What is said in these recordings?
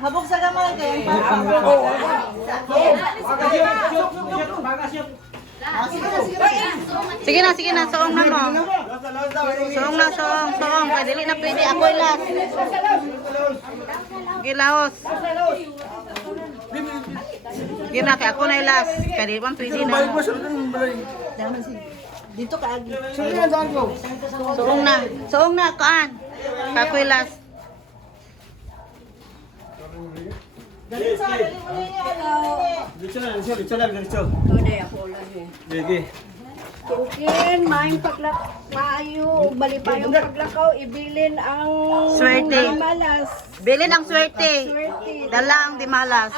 Habok sa gamay kay. Sige na, soong na mo. Soong. Kaya dili na pwede, ako ilas. Gilaos. Gina, kaya ako na ilas. Kaya di ba pwede na. Dito ka agi. Soong na, kaan. Kaya ako ilas. Tukin, maing paglak, maayo, balipayong paglakaw, ibilin ang Swerte. malas. Bilin ang swerte. Dala ang di malas.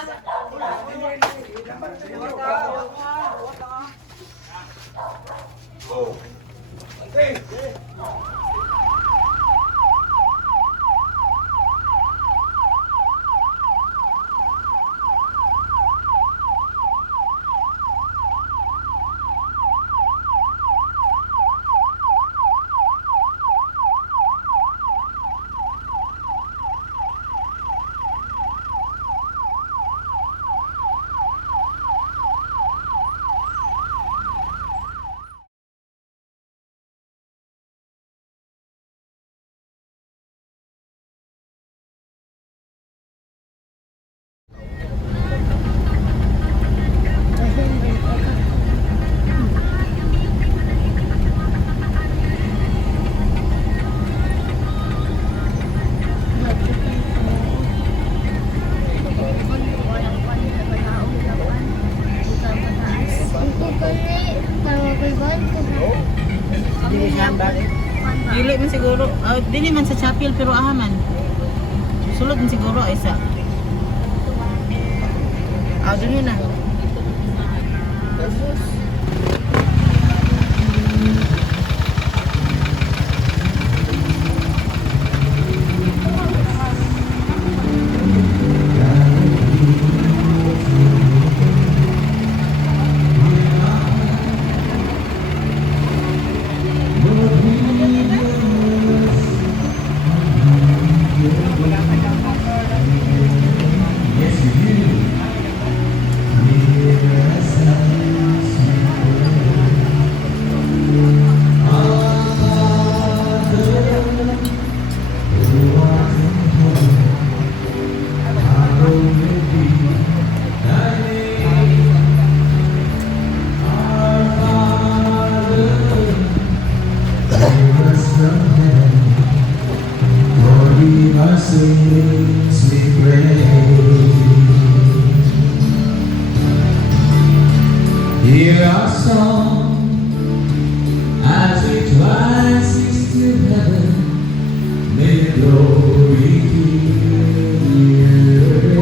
Dili man siguro, dili man sa chapel pero ahaman. Sulod man siguro isa. Dili na. Hear our song as we rise to heaven. May glory here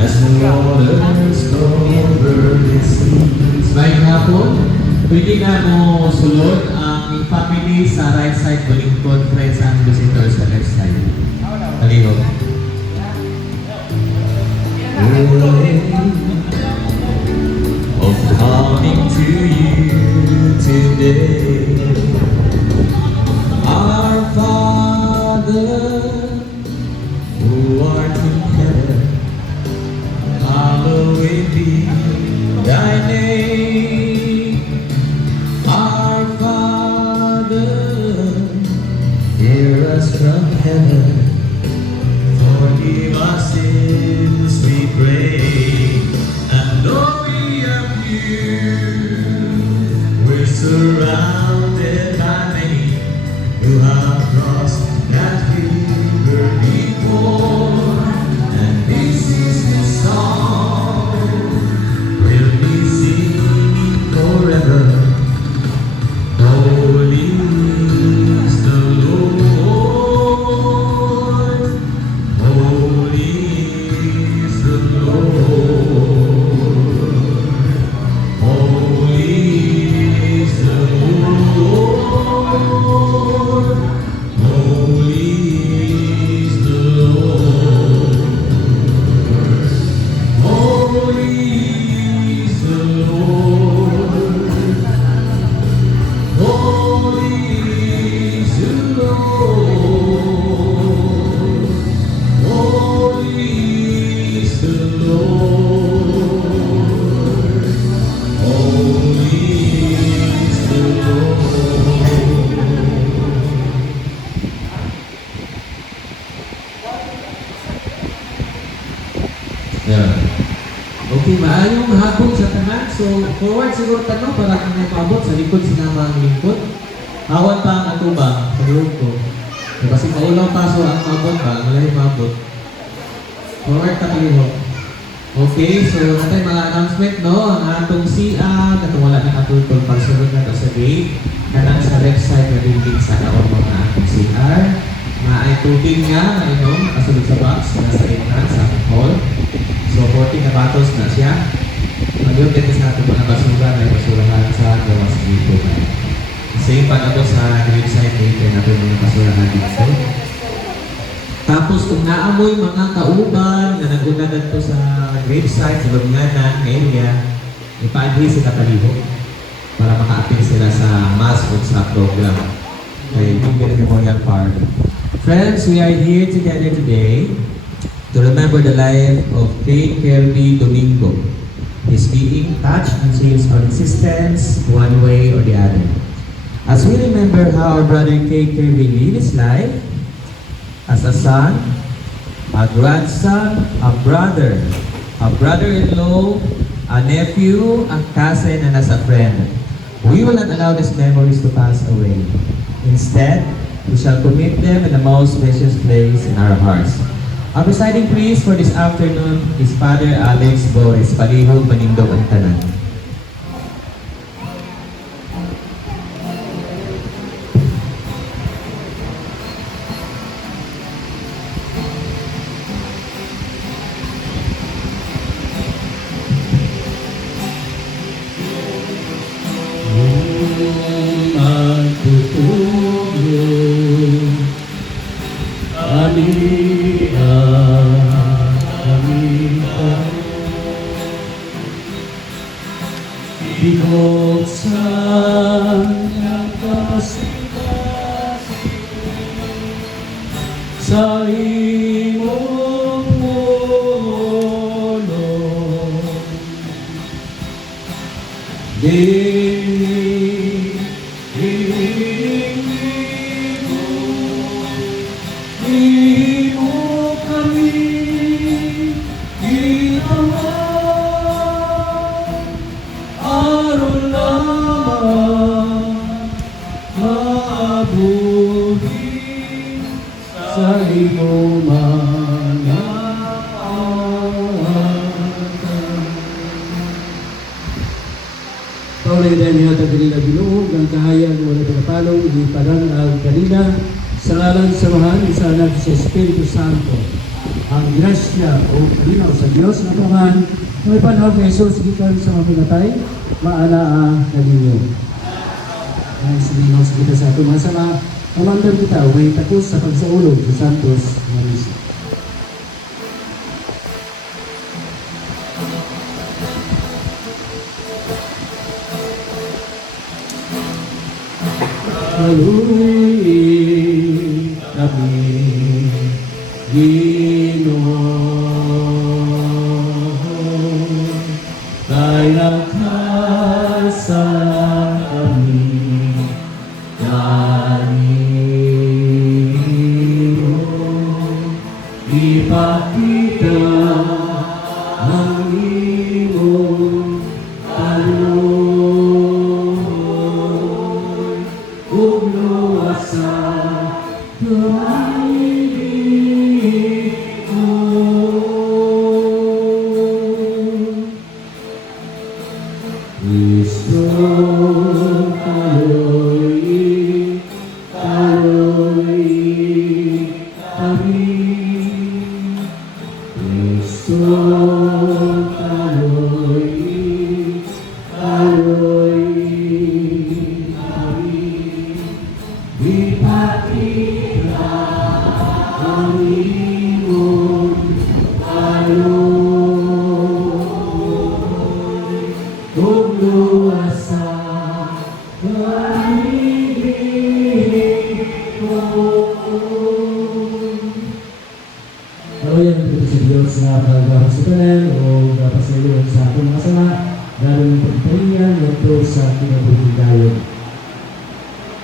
as the waters cover the seas. Ngayong hapon, pwede na mo sulod ang family sa right side, Balingkod, friends and visitors sa left side. Halihog. Of coming to you today, our Father who art in heaven, hallowed be thy name. Our Father, hear us from heaven, forgive our sins, we pray. We're surrounded by many who have crossed that river before, and this is the song we'll be singing forever. Holy is the Lord, holy is the Lord. Holy is the Lord. Mayong habong sa tanan. So, forward siguro tanong para kung may paabot sa likod sinama ang lingkod. Awan pa ang atubang sa grupo. Kasi maulaw pa so ang paabot ba, malay paabot. Forward ka kalihok. Okay, so natay mga announcement, no? Ang atong CA, katong wala na katultol pagsunod na to sa gate. Kanang sa left side na building sa kaon mga atong CR. Ay tubig nga, inom, kasunod sa box, nasa entrance sa hall. So 40 na bottles na siya. Ngayon, dito sa ating mga basura, may basurahan sa gawas dito. Same pa na to sa grave site dito na ito mga basurahan dito. Tapos kung naamoy mga kauban na nag-unagan to sa grave site, sa lunganan, area, ipa-agree sila palihog para maka-appeal sila sa mass o sa program. Okay, Big Memorial Park. Friends, we are here together today to remember the life of K. Kirby Domingo. He's being touched and changed our existence one way or the other. As we remember how our brother K. Kirby lived his life as a son, a grandson, a brother-in-law, a nephew, a cousin, and as a friend, we will not allow these memories to pass away. Instead, we shall commit them in the most precious place in our hearts. Our presiding priest for this afternoon is Father Alex Boris, Palihog, Manindog, ang Tanan. sa imong pulong imo kami itawan aron lamang mabuhi sa imo mga Tawlay dahil niya ang kanila binuhog, ang kahayag wala pinapalong, hindi parang ang kanila sa ngalan sa mahal, sa anak sa Espiritu Santo. Ang grasya o kalinaw sa Diyos na Tuhan, may panahon kay Jesus, gikan sa mga pinatay, maanaa kaninyo. Ay, sininaw sa kita sa ato, masama, kamandan kita, may takos sa pagsaulog sa Santos Marisa. Haluin kami, Ginoo, kay nagkasala kami, kanino ipakita ang iyong panoy ug luwasa Kristo kaloy kami Kristo kaloy kami ipakita ang iyong panoy ug luwasa Kaluyan dito sa Diyos na pagkakasukanan o kapasayuan sa ating mga kasama lalo ng pagpahingan ito sa kinabuhi dayon.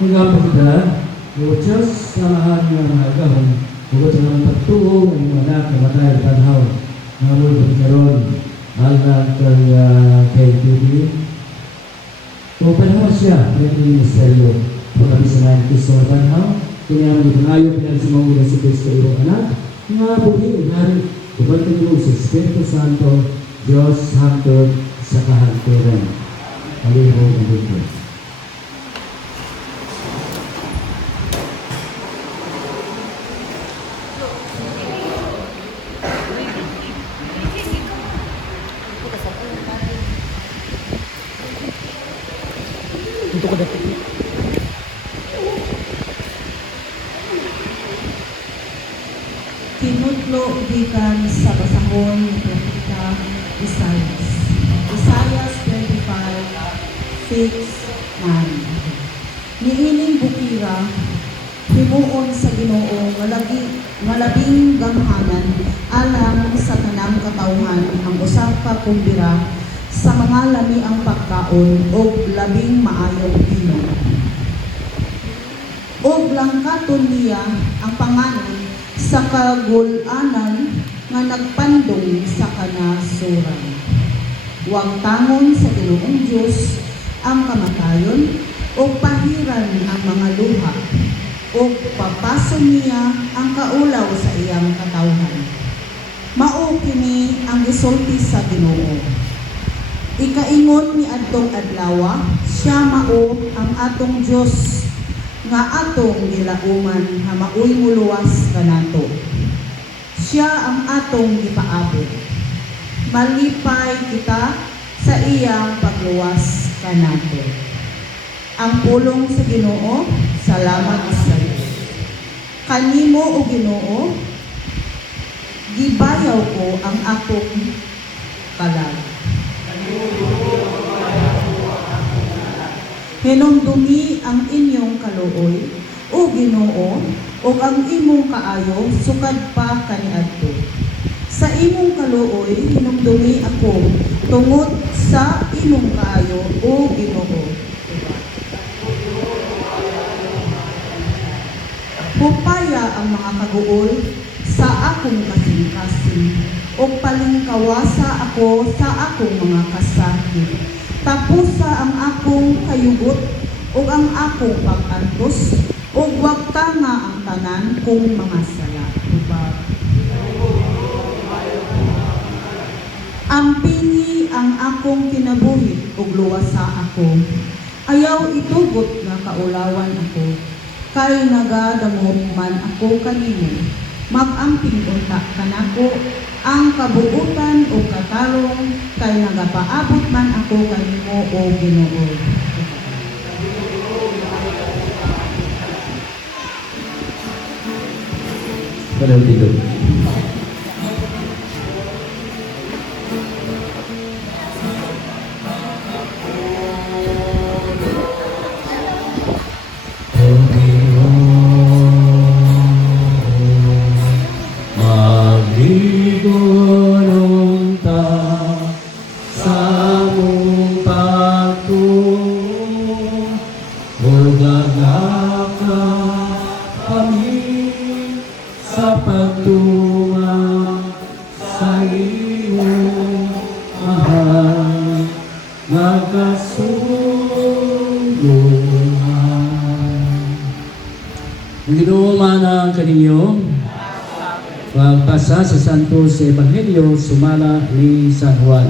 Hanggang pagkita, o Diyos, samahan ng mga agahon, hugot ng pagtuo ng mga anak na matay at panhaw, mga muli pagkaroon, Anak kay Bibi. Kung panahon siya, nag-ministeryo. Pagkabisanan ko sa panahon, kaya mag-ayaw pinagsimawin sa Kristo iyong anak, nga buhi, hari, kubatang mo sa Espiritu Santo, Diyos hangtod sa kahangturan. Halihong ang buko. Tinutlo gikan sa basahon ni Propeta Isaias. Isaias 25:6-9. Niining bukira, himuon sa Ginoo nga labing gamhanan alang sa tanang katawhan ang usa ka kumbira sa mga lami ang pagkaon o labing maayong pino. Og langkaton niya ang panganon sa kagulanan nga nagpandong sa kanasuran. Huwag tangon sa Ginoong Diyos ang kamatayon o pahiran ang mga luha o papason niya ang kaulaw sa iyang katawhan. Mao kini ang gisulti sa Ginoo. Ikaingon ni adtong adlaw, siya mao ang atong Diyos nga atong gilauman nga maoy muluwas kanato. Siya ang atong gipaabot. Malipay kita sa iyang pagluwas kanato. Ang pulong sa Ginoo, salamat sa Diyos. Kanimo o Ginoo, gibayaw ko ang akong kalag. Hinumdumi ang inyong kaluoy, o Ginoo, o ang imong kaayo, sukad pa kaniadto. Sa imong kaluoy, hinumdumi ako, tungod sa imong kaayo, o Ginoo. Hupaya ang mga kaguol sa akong kasing-kasing, o palingkawasa ako sa akong mga kasakit. Tapusa ang akong kayugot o ang akong pag-antos o wag ka nga ang tanan kong mga sala. Diba? Ampingi ang akong kinabuhi o luwasa ako. Ayaw itugot nga kaulawan ako. Kay nagadamot man ako kanimo. Mag-amping unta kanako ang kabuutan o katarong kay nagapaabot man ako kanimo o Ginoo. Pada tidur. Magigulong ta sa mong pagtuo, magagaka kami sa pagtunga sa iyong mahal, nagkasulungan. Ang Ginoo manang kaninyo, pagbasa sa Santos Ebanghelyo sumala ni San Juan.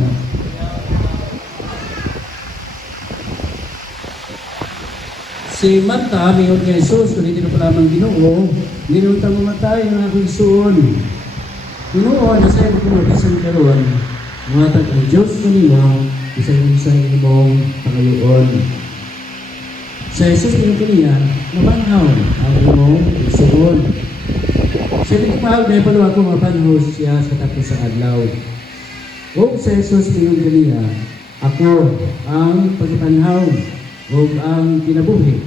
Si Marta, mayroon kay Jesus, kung hindi na pala mang Ginoo, ginunta mo matay ang aking suon. Ginoo, nasa iyo kung mabisan karoon, matag ang Diyos kanino, isang imong pangayuon. Sa Jesus, mayroon kaniya, nabanhaw ang imong suon. Sa hindi kumahal na ipalo ako mapanho siya sa tapos sa adlaw. O sa Jesus mayroon kaniya, ako ang pagpanhaw o ang kinabuhi.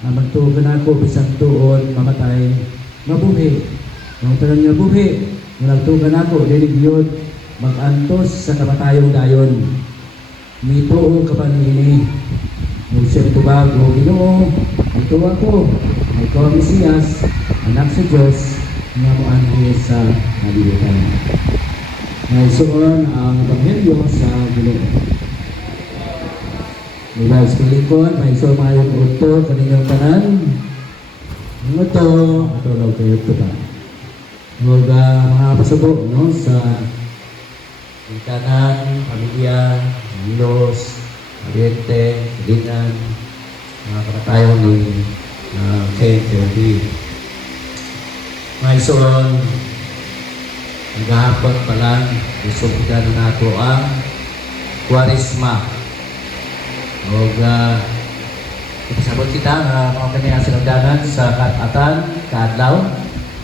Magtugan ako bisang tuon, mamatay, mabuhi. Nung talang nga buhi, nagtugan ako, liligyon, mag-antos sa kamatayong dayon. Mito ka pa nini. Nung siya tubag, o Ginoo, ito ako, ikaw ang Mesiyas, anak sa Diyos, nga mo anhi sa nalibutan. na isuon ang Ebanghelyo sa Ginoo. Mula sa lingkod, may isuon mga yung uto kaninyong tanan. Ang uto, ito lang kayo ito ba? Huwag mga pasubok no, sa kanan, pamilya, Los, Oriente, Kadinan, mga kapatayon ni KTV. May isuon, naghahapon pa lang, isubigan na nato ang Kwaresma. Huwag ipasabot kita na mga kanyang sinundanan sa katatan, kaadlaw,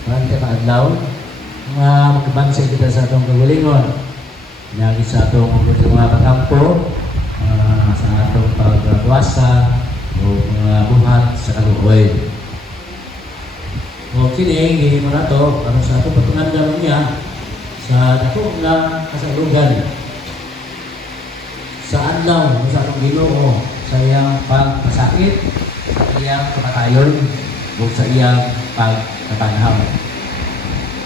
kaadlaw, mga magkabansin kita sa atong kagalingon. Nagi sa atong mga katampo, sa atong pagwasa, o mga buhat sa kaluoy. O kini, hindi mo na ito, para sa atong pagpangandam niya, sa dako nga kasalugan, sa adlaw, sa atong Ginoo, sa iyang pagpasakit, sa iyang kamatayon, o sa iyang pagkatanhaw.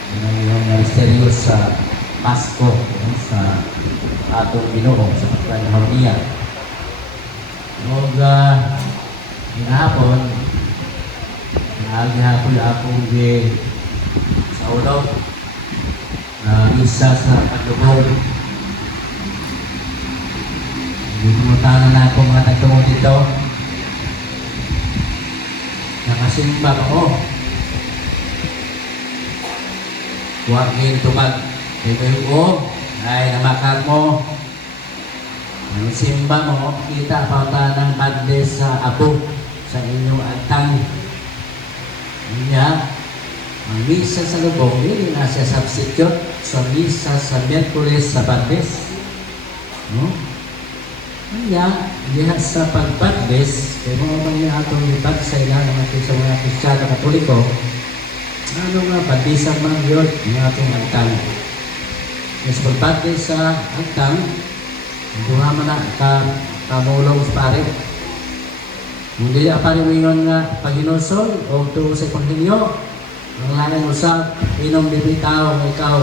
Yan ang iyong mysterious sa Pasko, sa atong Ginoo, sa pagkatanhaw niya. Huwag hinahapon, naghihapon akong sa ulo, isa sa paglubog. Bumutangan na ako mga tagtungo dito. Nakasimba ako. Huwag tumag. Dito yung ay namakag mo. Ang simba mo, kita pauta ng bande sa abo sa inyong altang. Niya, ang misa sa lubong, hindi na siya substitute sa misa sa Miyerkules sa Bandes. No? Kaya, diha sa pagbandes, kaya mga mga atong libag sa ilang sa mga Kristiyano Katoliko, ano nga, bandesan man yun, ng atong altang. Mas pagbandes sa altang, buha man na kamulong sa pare. Hindi na pare mo yun nga paghinusol o ito sa panghinyo. Ang lalang usap, inom bibitaw mo ikaw,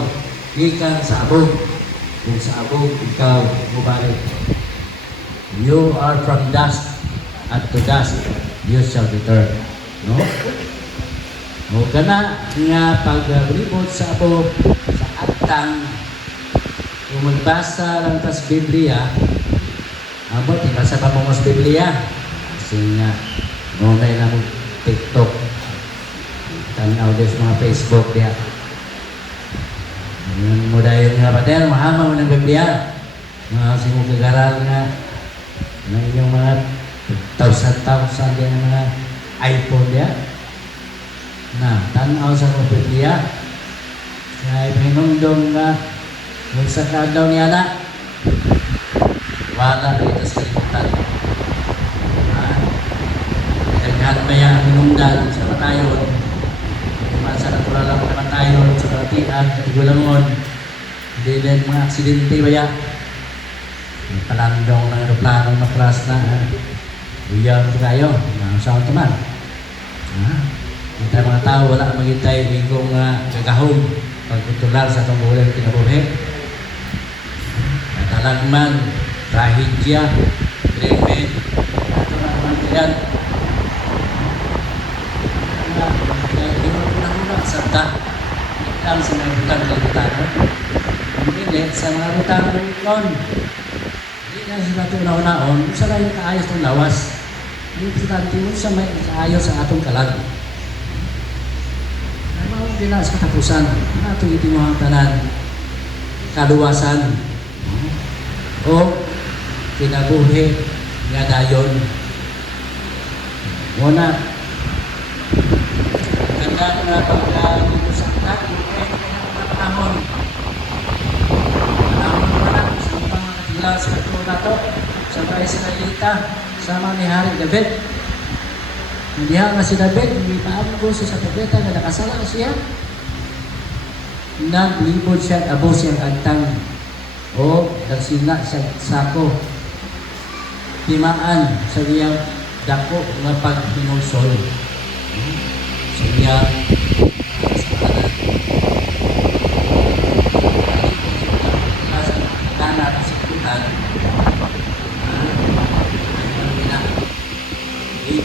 gikan sa abog. Kung sa abog, ikaw, mubalik. You are from dust, and to dust you shall return. No? O kana nga paglibot sa abog, sa atang, kung magbasa lang tas Biblia, abot, ikasa pa mo mas Biblia. Kasi nga, ngunay na mo TikTok, tanaw din sa mga Facebook diya. Yun mo dahil nga pater, mahama mo ng Biblia. Mga simugagaral nga, na inyong mga thousand din ng mga iPhone diya. Na, tanaw sa mga Biblia. Kaya pinundong nga, kung sa kadlaw ni anak, wala dito sa limutan. Daghan ba yung minungdan sa patayon, sa natural lang patayon, sa karatian, sa tigulangon, hindi din mga aksidente ba yan? Palandong ng aeroplanong maklas na uyang tayo, saan ito man. Hindi mga tao, wala magintay bigong gagahong pagkutular sa itong bulang kinabuhi. Talagman, trahedya, krimen, ito na naman yan. Hindi mo na sa ta. Ang sa mga butang ng butano. Hindi, sa mga butang ng noon. Hindi na sila ito naon-naon. Sa rin kaayos ng lawas. Hindi sila ito sa may kaayos sa atong kalag. Hindi na sa katapusan. Atong iti mo ang tanan. Kaluwasan. O kinabuhi nga dayon. Muna, ganda nga pagka-dito sa atak, pwede ka na panahon. Panahon mo na sa mga katila sa katulong na to, sa mga Israelita, sama ni Hari David. Hindi nga si David, hindi pa ako sa propeta na nakasala siya. Naglibod siya at abo siyang antang. O nagsina sa sako, timaan sa iyang dako nga paghinusol sa iyang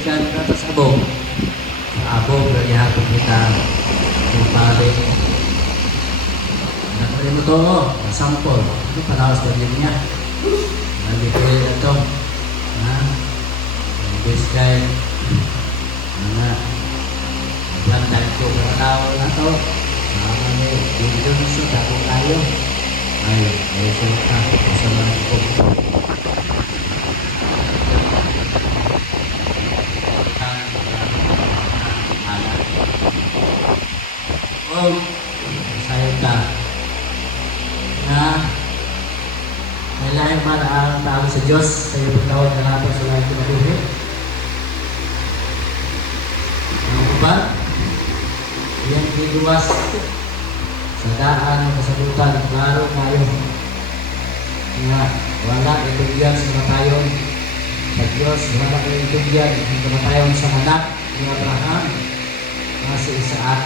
siya natas abog. Abog, nagyahapon kita. Yung pali. Nakunin mo to, sample. Ito, panawas pa din niya. Nalipil na to. This guy, landag ko para tao na to. Video na siya, tako tayo. Ay siya kasama ko. Sayang ka na kailangan man ang tao sa Diyos sa iyo pagkawad na natin sa lahat kinabuhi. Ano ba? Yan diluwas sa daan ng kasabutan, klaro tayo nga wala itugyan sa kamatayon sa Diyos, wala itugyan sa kamatayon sa anak ni Abraham nga si Isaac.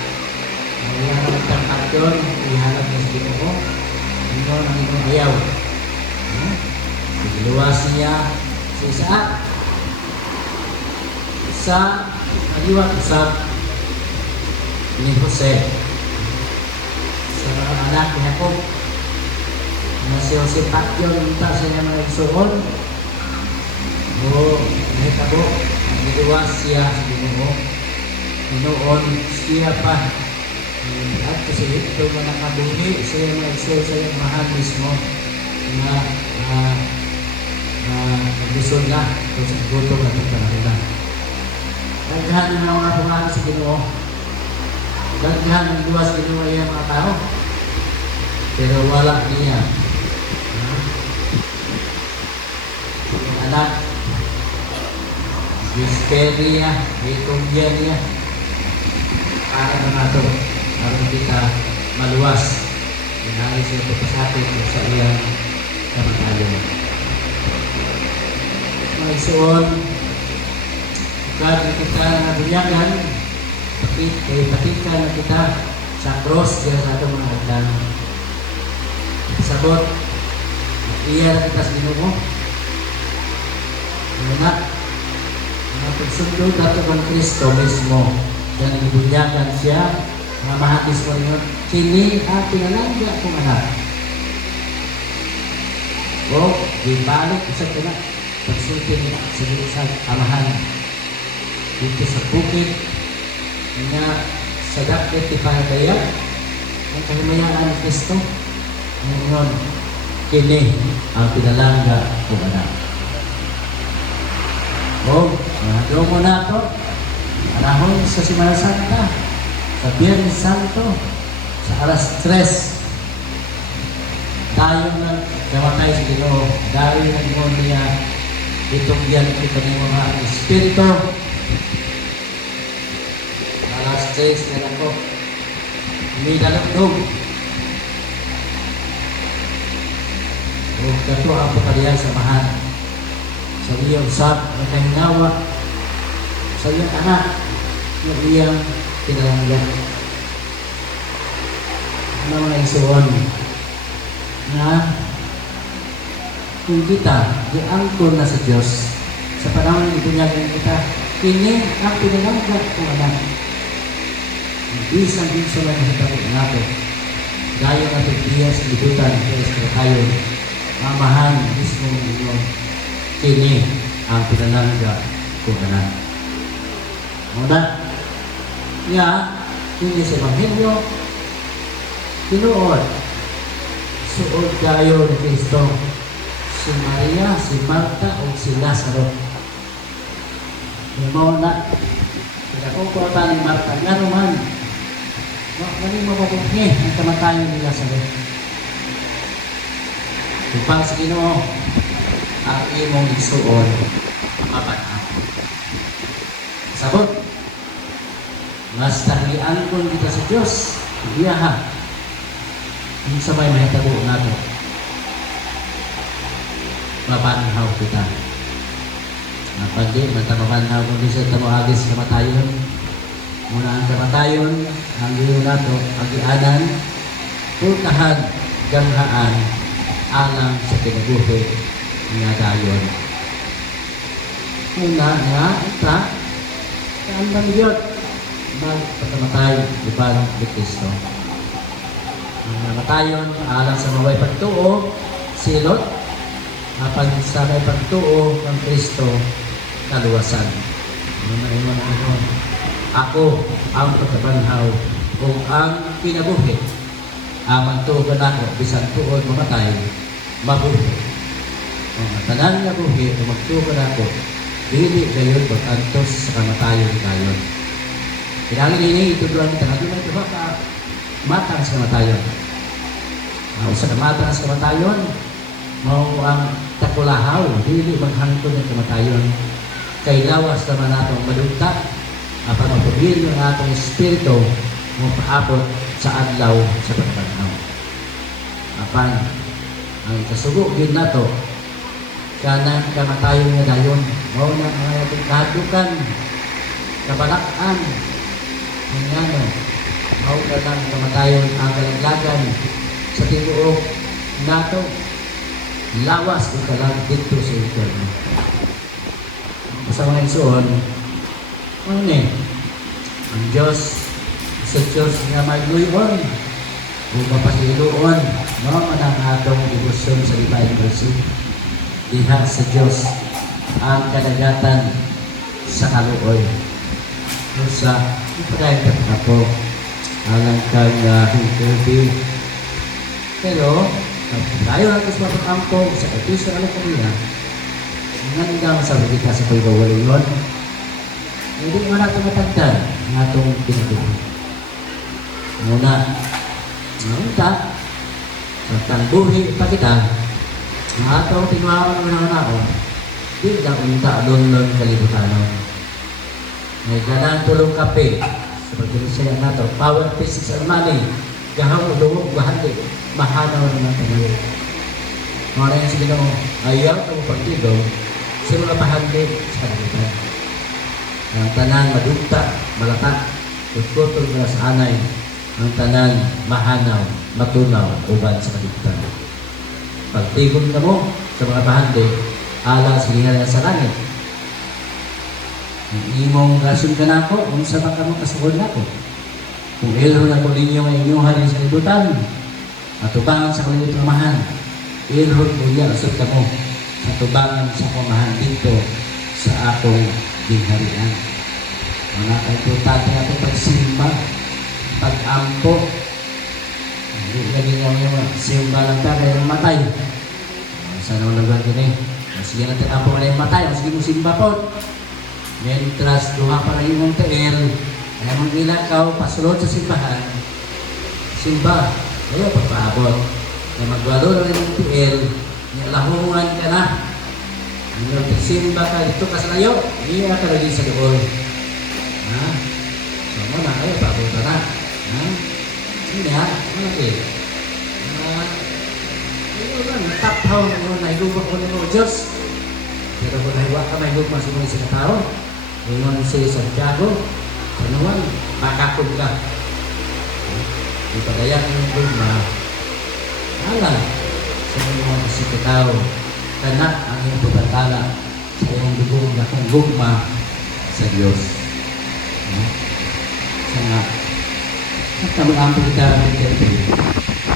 Kaya naman tangkat yun, ihalap na sa Ginoo. Ino ang inyong ayaw. Diluwas niya si Isaac sa kaliwat usap ni Jose sa mga anak ni Jacob na si Jose Patyon unta sa niya mga igsoon o nahitabo ang diluwas siya sa Ginoo. Inoon siya pa at kasi ito mo nakabuhi sa iyong mga igsoon sa iyong mahal mismo na naglisod na kung sa gutom na itong panahon na. Daghan ng mga pangalan sa Ginoo. Daghan ng luwas Ginoo ay mga tao. Pero wala niya. Yung anak, Gisperi niya, Itongyan niya. Para na nato, para kita maluwas. Inalis ito pasapit sa iyang kamatayon. May suon, kahit kita nabunyagan, patika na kita sa cross diya sa atong mga agdan. Sabot, iya na kita sa Ginoo. Anak, mga pagsundod nato ng Kristo mismo, na nabunyagan siya, mga mahagis mo rin, kini ang pinalangga kong anak. O, di balik, isang ka na. Pagsultin sa Jerusalem, amahan dito sa bukid na sa dakit ipanagaya ang kahimayaan ng Kristo. Ngayon, kini ang pinalangga ko anak. O, doon mo na ito, panahon sa Semana Santa, sa Biyernes Santo, sa alas 3, tayo na kamatay sa Ginoo, dahil nag-iwan niya itong yan kita ng mga Espiritu. Alas 6 na ako. May dalagdog. O kato ang pagkalihan samahan. Sa iyong sab na kahinawa. Sa iyong anak na iyang pinalanggan. Ano mga isuon na kung kita diangkon na sa Diyos sa panahon ng ibunyagan kita, kini ang pinalangga kong anak. Isang din sa mga hitapot nato. Gaya na pagbiya sa libutan sa tayo, mamahan mismo ng Ginoo. Kini ang pinalangga kong anak. Muna, kini sa Evangelyo, tinuod, suod kayo ni Kristo. Si Maria, si Marta, o si Lazaro. Yung mga na, pinakukuha ni Marta, nga naman, mali mo mabukni ang kamatayan ni Lazaro. Upang sa Ginoo, ang imong igsuon, mapanaw. Sabot, mas tahiangkon kita sa Diyos, iyaha, yung sabay mahitabo nato. Mapanhaw kita. Napandi, matapapanhaw kung di siya tamuagis kamatayon. Muna ang kamatayon, ang liyo nato, agianan, pulkahan, ganghaan, alang sa kinabuhi nga dayon. Una nga, ita, Saan ba niyo? Magpatamatay, ibang ni Kristo. Ang namatayon, alang sa maway pagtuo, silot, apan sa may pagtuo ng Kristo, kaluwasan. Ano na iwan ako? Ako ang pagkabanhaw kung ang kinabuhi. Ang magtugan ako, bisan tuon mamatay, mabuhi. Ang matanan nga buhi, kung magtugan ako, dili gayon pag-antos sa kamatayon gayon. Kailangan ini ituduan kita, hindi man ito ka matang sa kamatayon. Sa kamatang sa kamatayon, mao ang takulahaw, dili maghangtod ng kamatayon. Kay lawas naman natong madugta, apan magpugil ng atong espiritu, mo paabot sa adlaw sa pagtanaw. Apan, ang kasugo yun nato, kanang kamatayon nga dayon, mao na ang ating kadukan, kabalakan, hingano, mao na lang kamatayon ang kalaglagan sa tinuok nato, lawas o kalang dito sa inferno. Sa mga isuon, ano ni? Ang Diyos, sa Diyos nga magluyon, o mapasiluon, mao man ang atong debosyon sa Divine Mercy. Diha sa Diyos ang kadagatan sa kaluoy. Sa ipadayon ako alang kang hintubi. Pero, tayo natin sa mapag-ampo sa kapiso alam ko niya, nandang sa kita sa pagkawalingon, hindi mo natin matagdan ng atong pinatuloy. Muna, ngunta, magtangbuhi pa kita, ang atong tinuawan mo na ako, di na unta lon-lon kalibutanon. May ganang tulong kape, sa pagkilusaya nato, power physics and money, gahaw, luwag, bahandi, mahanaw naman tayo. Mga rin sige na mo, ayaw ka mo pagtidong, sa mga bahandi sa kalibutan. Ang tanan madugta, malatak, tututol na sa anay, ang tanan mahanaw, matunaw, uban sa kalibutan. Pagtigon ka mo sa mga bahandi, ala sa lingalan sa langit. Ang imong rason ka na ako, kung sa baka mong kasugod na ako. Kung ilho na ko ninyo ang inyong halin sa kalibutan, matubangan sa kalibutan mahan, ilho mo yan, asod ka mo, matubangan sa kumahan dito sa akong dingharian. Mga kaiputati natin pagsimba, pag-ampo, hindi lagi nga yung simba lang ka, kaya matay. Sana mo nagwag yun eh. Sige natin ampo ka na yung matay, sige mo simba po. Mientras duha pa rin yung tail, kaya mong ilakaw, pasulod sa simbahan, simba, ayaw pagpaabot. Kaya magwalo na rin yung tail, lahungan ka na. Ang simba ka dito ka sa layo, iya ka lagi sa doon. Ha? So mo na kayo, papunta na. Ha? Hindi ha? Ano eh? Ayun lang, nataphaw na mo, nailubak ko na mo, Diyos. Pero kung nahiwa ka, may lubak sa mga sinatao. Ngayon si Santiago, sanuan, makakod ka. Ipagayak yung lubak. Alam, sa mga sinatao, kanak ang iyong pagkatala sa iyong dugong na kung gugma sa Diyos. Sa nga, at tamang kita ng ito.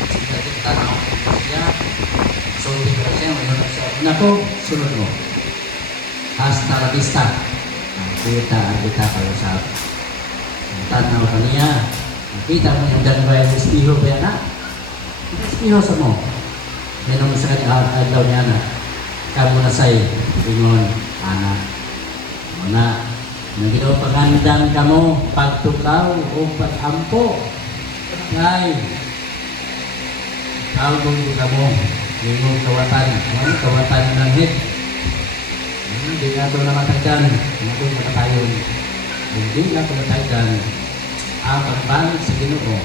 Sige, kita na ako siya. So, hindi ko siya, mayroon sa nako, sunod mo. Hasta la vista. Kita ang kita kayo sa tanaw ka niya. Nakita mo yung danbay sa espiho ba yan na? Espiho sa mo. Yan sa adlaw niya na. Kamu na say, ingon, anak. Muna, nagino pagandang kamo, pagtukaw o pag-ampo. Ay, kalbong kamo, yung kawatan. Ano, kawatan ng hit. Hindi nga ito namatagdan. Hindi ito matatayon. Hindi nga ito matagdan. Ang pagbalik sa Ginoo,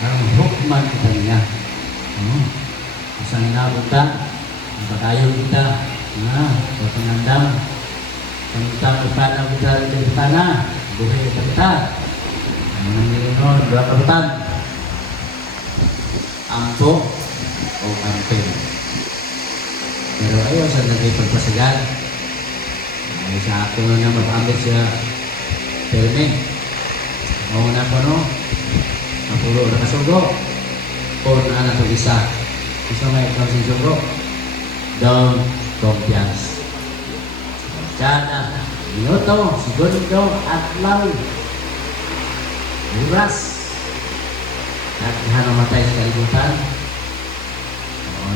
ang hukman kita niya. Isang inabuta, ang patayon kita, sa penandang, ang kita pagpanaw kita rin kita na, buhay kita. Ang nangyayon, dua kabutan. Ampo o amping. Pero ayaw sa nagay pagpasagal. Ay sa ako na mapamit siya Perme. Mauna po no. Napulo na kasugo. O na na ito isa. Isa may klaseng sugo. Don't confiance. Sana, minuto, segundo, adlaw. Oras. At namatay sa kalibutan.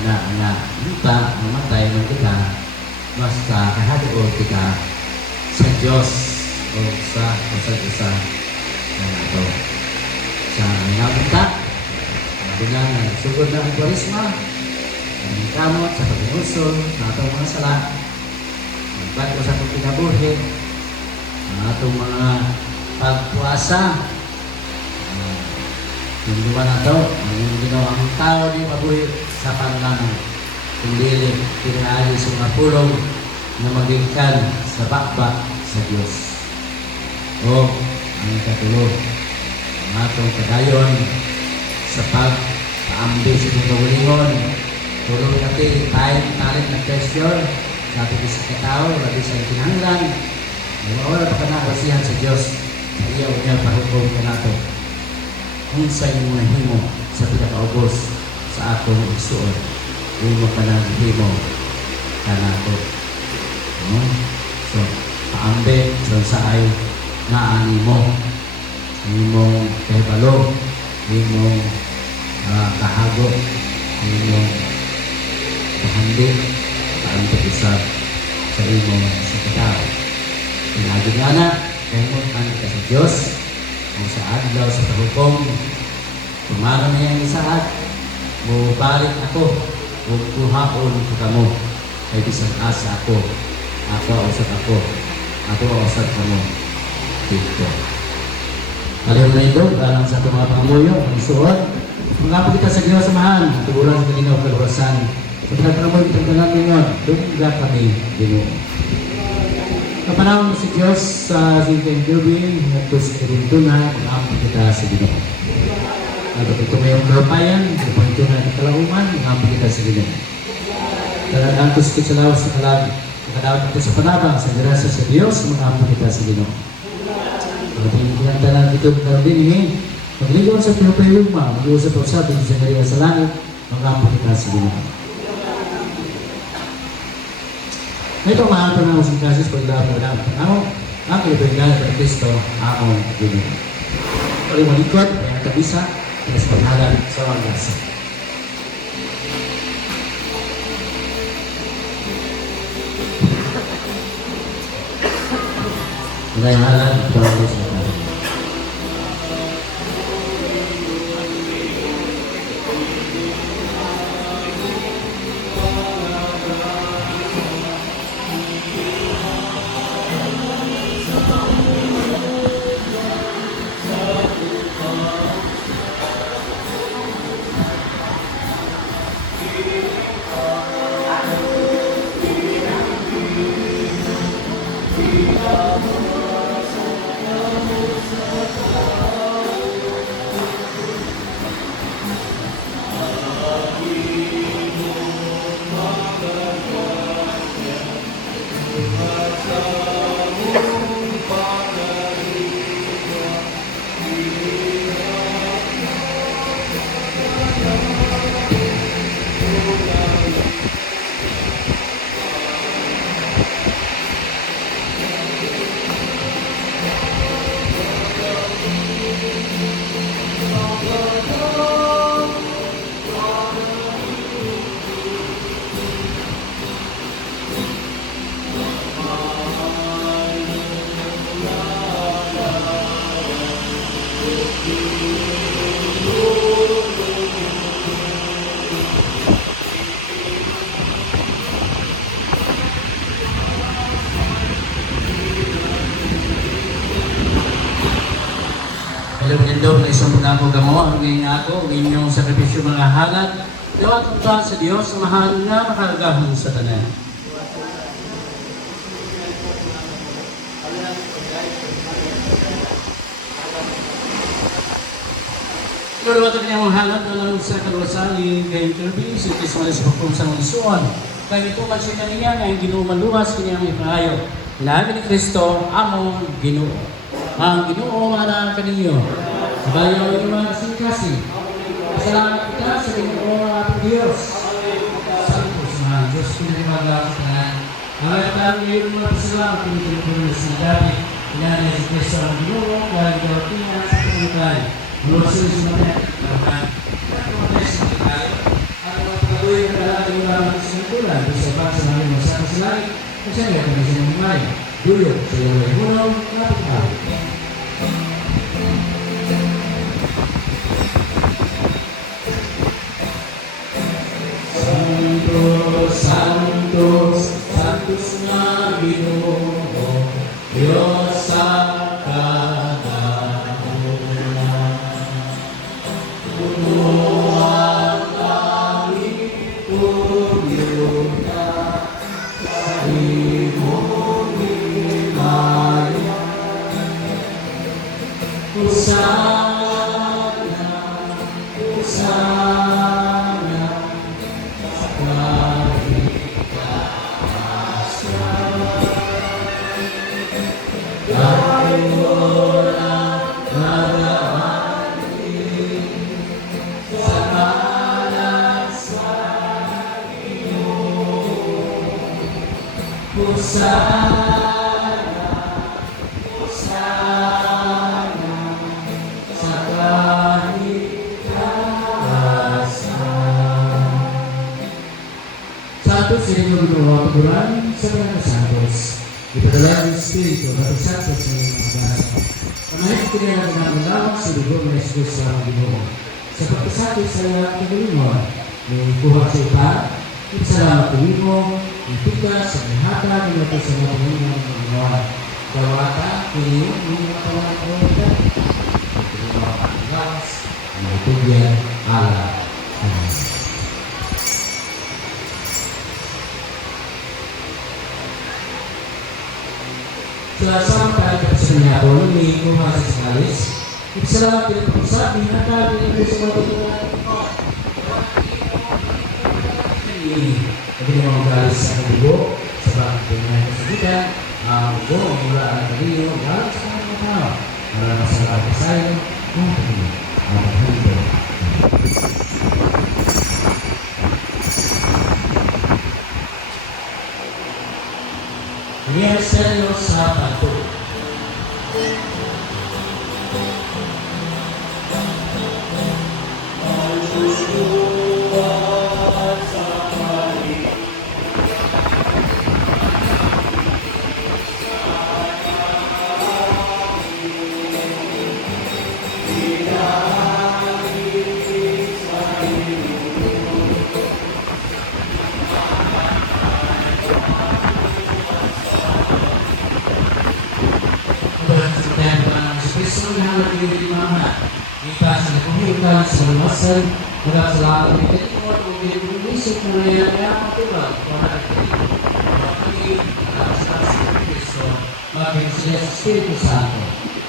Na kita namatay ng kita basta kahadlok kita sa Diyos o sa isa na ito. Sa minabunta, bilang nagsugod na ang kwarisma, ang kamot sa pag-iusol, na itong mga sala, ang bago sa pagkinabuhi, ang itong mga pagpuasa, yung diba na ito, yung ginawang tao di mabuhi sa pangalan, kundi pinaalis ang mga pulong na magingkan sa bakbak sa Diyos. O, ang katulog, ang atong kadayon sa pag-paambi sa itong kawalingon, tulong natin talit na pressure sa ating isa katao, labi sa kinahanglan, wala pa ka nakasihan sa Diyos, ayaw niya pahukom ka nato. Kung sa iyong nahimo sa pinakaubos sa akong igsuon, himo ka ng himo ka nato. So, paambi sa ay naani mo, himong kahibalo, himong kahago, himong kahandi, paambi isap sa imong sa katao. Pinagod nga na, kahimong ka sa Diyos, kung sa adlaw sa paghukom, tumaran na yung isahat, mubalik ako, kuhaon ko kamo, kay bisang asa ako ausad ako ausad kamo, dito. Kaliw na ito, alang sa itong mga pangamuyo, ang isuot, mga kita sa Diyos samahan, tugulan sa Ginoo kalurasan, sa pinagpanamoy, pinagdalang ninyo, doon kami, Ginoo. Kapanahon si Diyos sa Sinteng Kirby, at sa Kirinto na, ang kita sa Ginoo. At ito may yung kapayan, ito na kalauman, ang kita sa Ginoo. Talagang ito sa lawas sa kalag, nakadawat ito sa panabang, sa grasya sa Diyos, ang kita sa Ginoo. At yung talang ito na din, magligaw sa pinapayuma, mag-iusap ang sabi sa Maria sa langit, ang kita sa Ginoo. Ito mga panahon sa kasis paglaban na panahon ang kaibigan ng Kristo among Ginoo. Pag malikot, ay kabisa, mas paghalan sa mga nasa. Ngayahalan, ito ang Kristo. Hello, na isang mga mo gamo, ang ako, ang inyong sakripisyo mga halad, dawat ang sa Diyos, mahal na makalagahon sa tanan. Dawat ang inyong halad, walang sa kaluwasan, yung game interview, si Kismali sa hukum sa Mansuan. Kaya ito man siya kaniya, ang Ginoo maluwas, kanyang ipahayo. Nabi ni Kristo, among Ginoo. ang Ginoo nga kaninyo. Sabayan ang inyong mga kasing-kasing. Salamat kita sa Ginoo ang ating Diyos. Santos na Diyos pinagmagawa sa tanan. Ang ating ngayon mga pasalamat kung tinutulong sa David. Pinanay si Kristo ang Ginoo dahil gawin sa pagkakutan. Mula sa mga pagkakutan. Pagkakutan sa tayo. Ang mga pagkakutan na talagang maraming sa nagtulan. Bisa pa sa mga masama sa langit. Kasi nga kami sa mga may. Dulo sa iyong ay hunong napagkawin. Santos, Santos, Santos na Ginoo, Diyos sa kadahulan. Puno ang langit, tuloy na sa imong himaya. Hosana, Hosana, sa kahitaasan. Dahil walang narahanin sa kanan sa iyo. Hosana, Hosana, sa kahitaasan. Santos, sila yung ginawa pagkuran sa mga Santos. Ipadala ng Espiritu na Santos sa mga basa. Pamahit ko nila ang nangulawak sa dugo ng Jesus sa mga Ginoo. Sa pagkasabi sa lahat ng Ginoo, may kuha sa ipa, salamat ko mo, itugas sa lahata ng natin sa mga Ginoo ng Ginoo. Kawata, kiniyo, mga katawan ko ito. Ito mga pagkakas, mga itugyan, ala. Amen. Sama tayo sa niya po, may kumasa sa alis. Salamat din po sa atin at atin ang sa mga tutunan. Hindi naman mag-alis sa dugo, sa bakit po na kasagitan, ang dugo, ang mula ang kaliyo, galit sa mga tao. Maraming salamat sa iyo, mga pagkakas. Ang pagkakas. Riyaselyo sa bato. Salamat sa pagkakas o binisip na nangyayari matulad kung Kristo maging siya sa Espiritu Santo.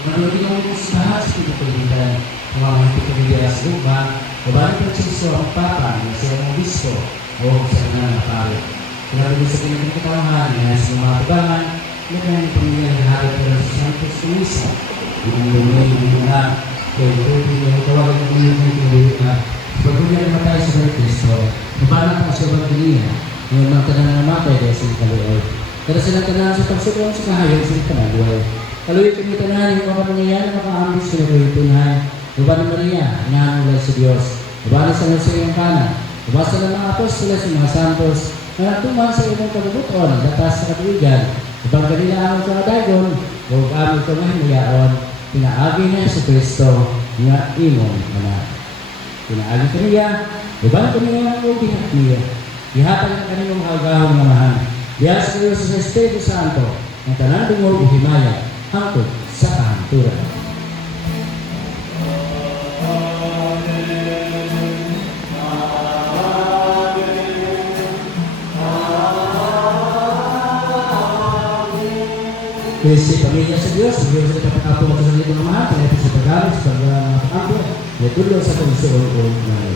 Manulogin ang mga sa lahat sa pinatulitan ng mga pinatulitan sa lupa, kabalik ng Kristo ang Papa na siya ang Obispo o sa kanang napalit. Pinatuloy sa pinagkakawahan na sa mga tabangan na kanyang pamilya ng harap pero sa Santos Luisa. Ibang yung mga kaya ito yung tawagan ng mga pinatulitan pagkunya naman tayo sa Kristo, mabalang ang siya magdilihan, yung mga tanang namatay dahil sa kaluoy. Pero sila tanang sa pagsukong sa kahayag sa kanaluoy. Kaluoy kami tanang yung mga pangyayari na makaambis sa kaluoy tunay. Baba ng Maria, inaanulay sa Diyos. Baba sa Jose yung kanan. Baba sa mga apostoles yung mga santos, na nagtuman sa ibang kalubuton, datas sa katuligan. Ibang kanila ang sa kadaygon, huwag aming kamahimayaon, pinaagi niya sa Kristo, nga imong anak. Pinaagi ka niya, ibang ka niya ang ubing at niya. Ihatag ang kanilang hagahong namahan. Diyas kayo sa Espiritu Santo, ang talang dungog ihimaya, hangtod sa kahanturan. Kasi pamilya sa Diyos sa pagkakapo sa salito ng mahal, kaya sa pagkakamit, sa pagkakapo, may tulong sa komisyon o mahal.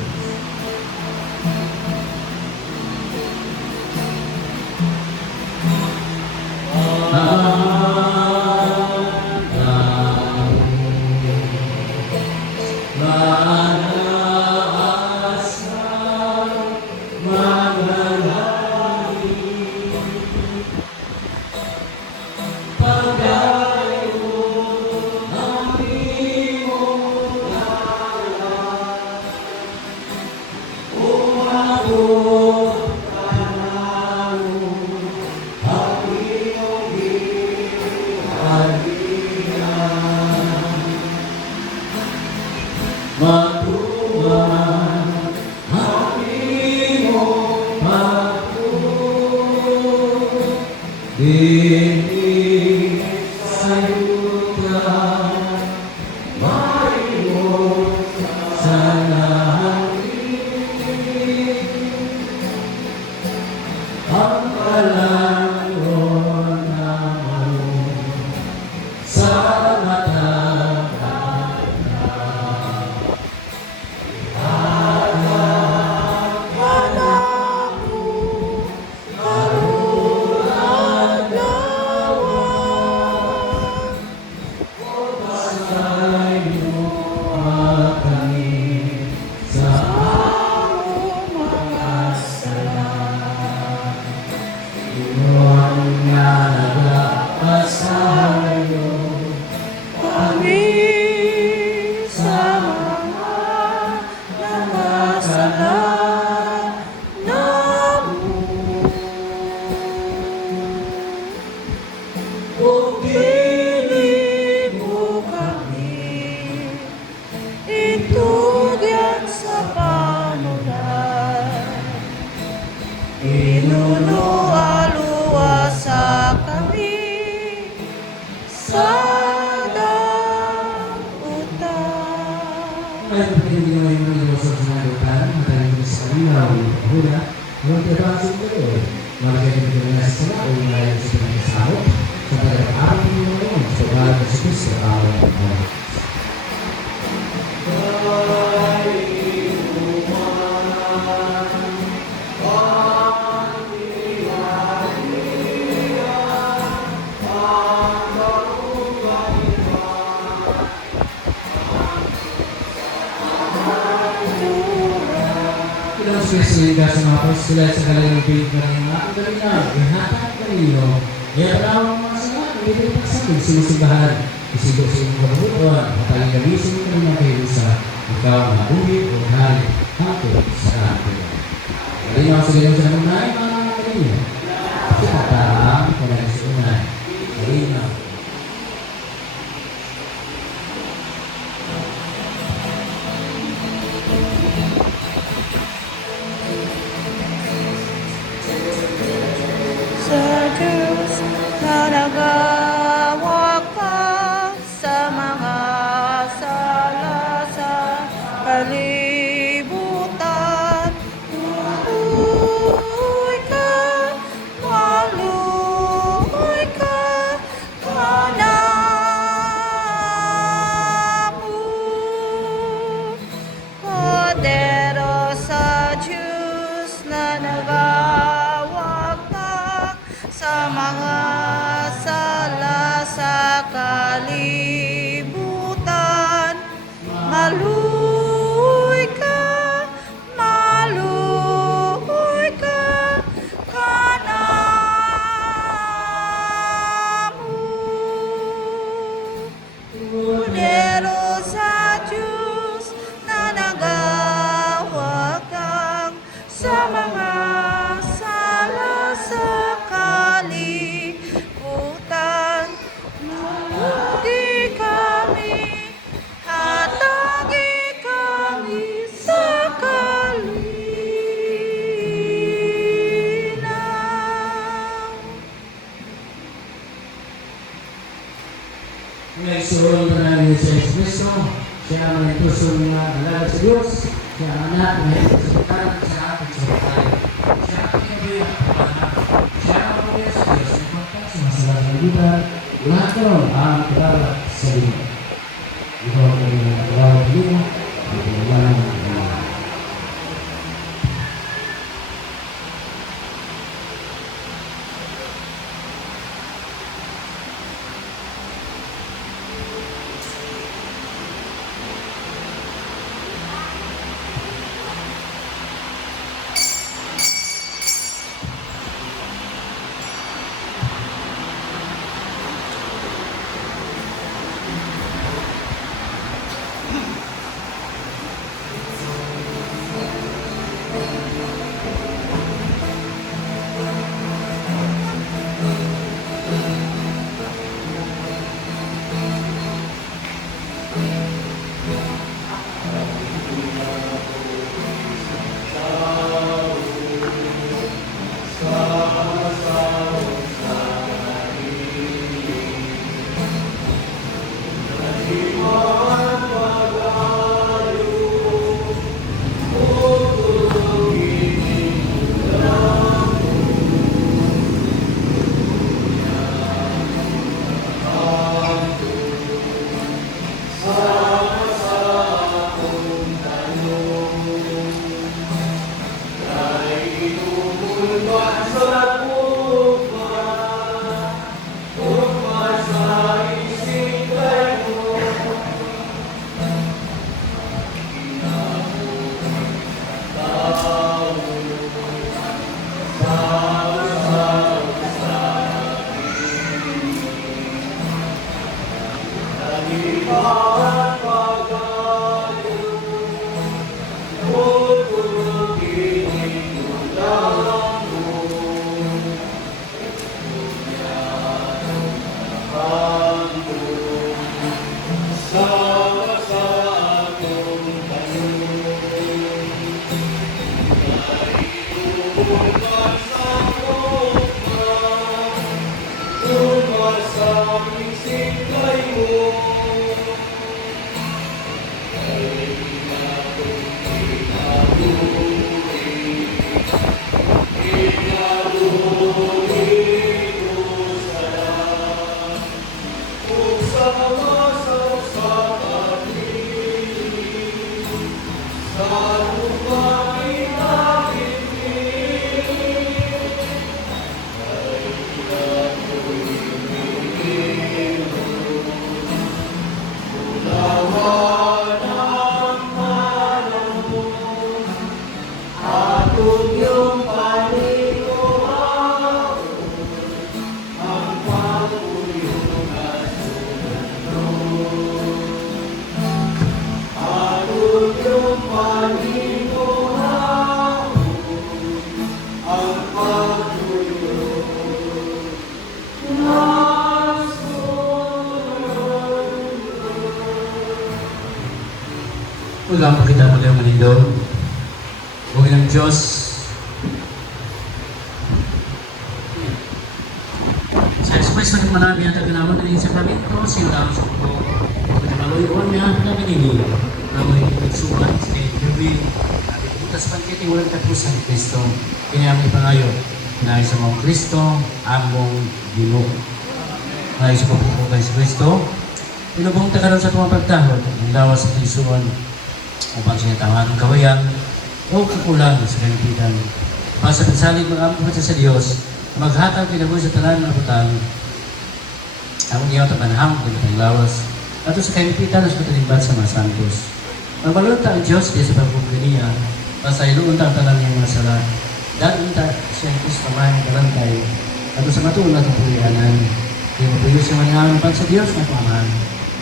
tinig sa yuta, malimot sa langit. Ang kalangon naman sa mata. Itugyan sa pamulan, inuluwa sa kami sa dautan. Ay, pinigyan mo yung sa sinalutan, mataling mo sa kanila, hula, yung tiyabasin ko eh. Malagay mo na sa sana, o yung layan sa pinag-isahot, sa pag-aaral mo ngayon, sa bahay ng Kristo, sa awal ng mga. Ilang spesialidad sa mga apostol sa kanilang pilit na rin mga ang galing na, ihatag kanino. Kaya palawang mga sila, hindi pa sa akin, sinusimbahan. Isigo sa inyong kabubuan, mataling galisin ko rin kayo sa ikaw na ulit o hari hangtod sa atin. Galing ako sa ganyan sa unay, mga kanino. Kita taang kanalang sa unay. Galing ako. Sa Diyos na nagawak ka sa mga sala sa kalibutan. Maluoy ka, maluoy ka, kanamo. Kordero sa Diyos na nagawak ka sa mga sala sa kalibutan. Maluoy ka, kanamo. Kordero sa Diyos na nagawak kang sa mga sala sa kalibutan. Hatagi kami sa kalinaw. Ngayon, suron na namin sa Kristo, siya ang may pusong mga alaga sa Diyos, siya ang anak na ito sa kanan sa ating sa tayo. Siya ang pinabiyang kapanahan, siya ang pamilya sa Diyos, ang kontak sa masalah ng lupa, lahat karon ang kadalat sa lima. Ito ang kanyang kadalat sa lima, ang kanyang kadalat. Ulang pa kita muli ang manindong. Huwag ng Diyos. Sa express na kumanabi ang taganamon na sa sakramento, siya lang sa ko. Pagkamaluyon niya, naginili. Namoy nagsuman sa Jubi. Butas pangkiti walang tapusan ni Kristo. Kaya ang ipangayo na isa mong Kristo, among Ginoo. Na isa po po kay Kristo. Pinubong takaroon sa tumang pagtahod, ang lawas sa Kristoon, upang sinatawan ng kawayan o kakulang sa kalipitan. Para sa pinsalig ng aming sa Diyos, maghatag pinaboy sa tanan ng aputang, ang iyaw tapanahang kalitang lawas, at sa kalipitan sa patalimbat sa mga santos. Magbalunta ang Diyos di sa pagpupiliya, basta iluon ang tanan ng mga sala, dahil siya ang Kristo man galantay, at sa matuon at pulianan, kaya mapuyo siya manangang pan sa Diyos na pamahan,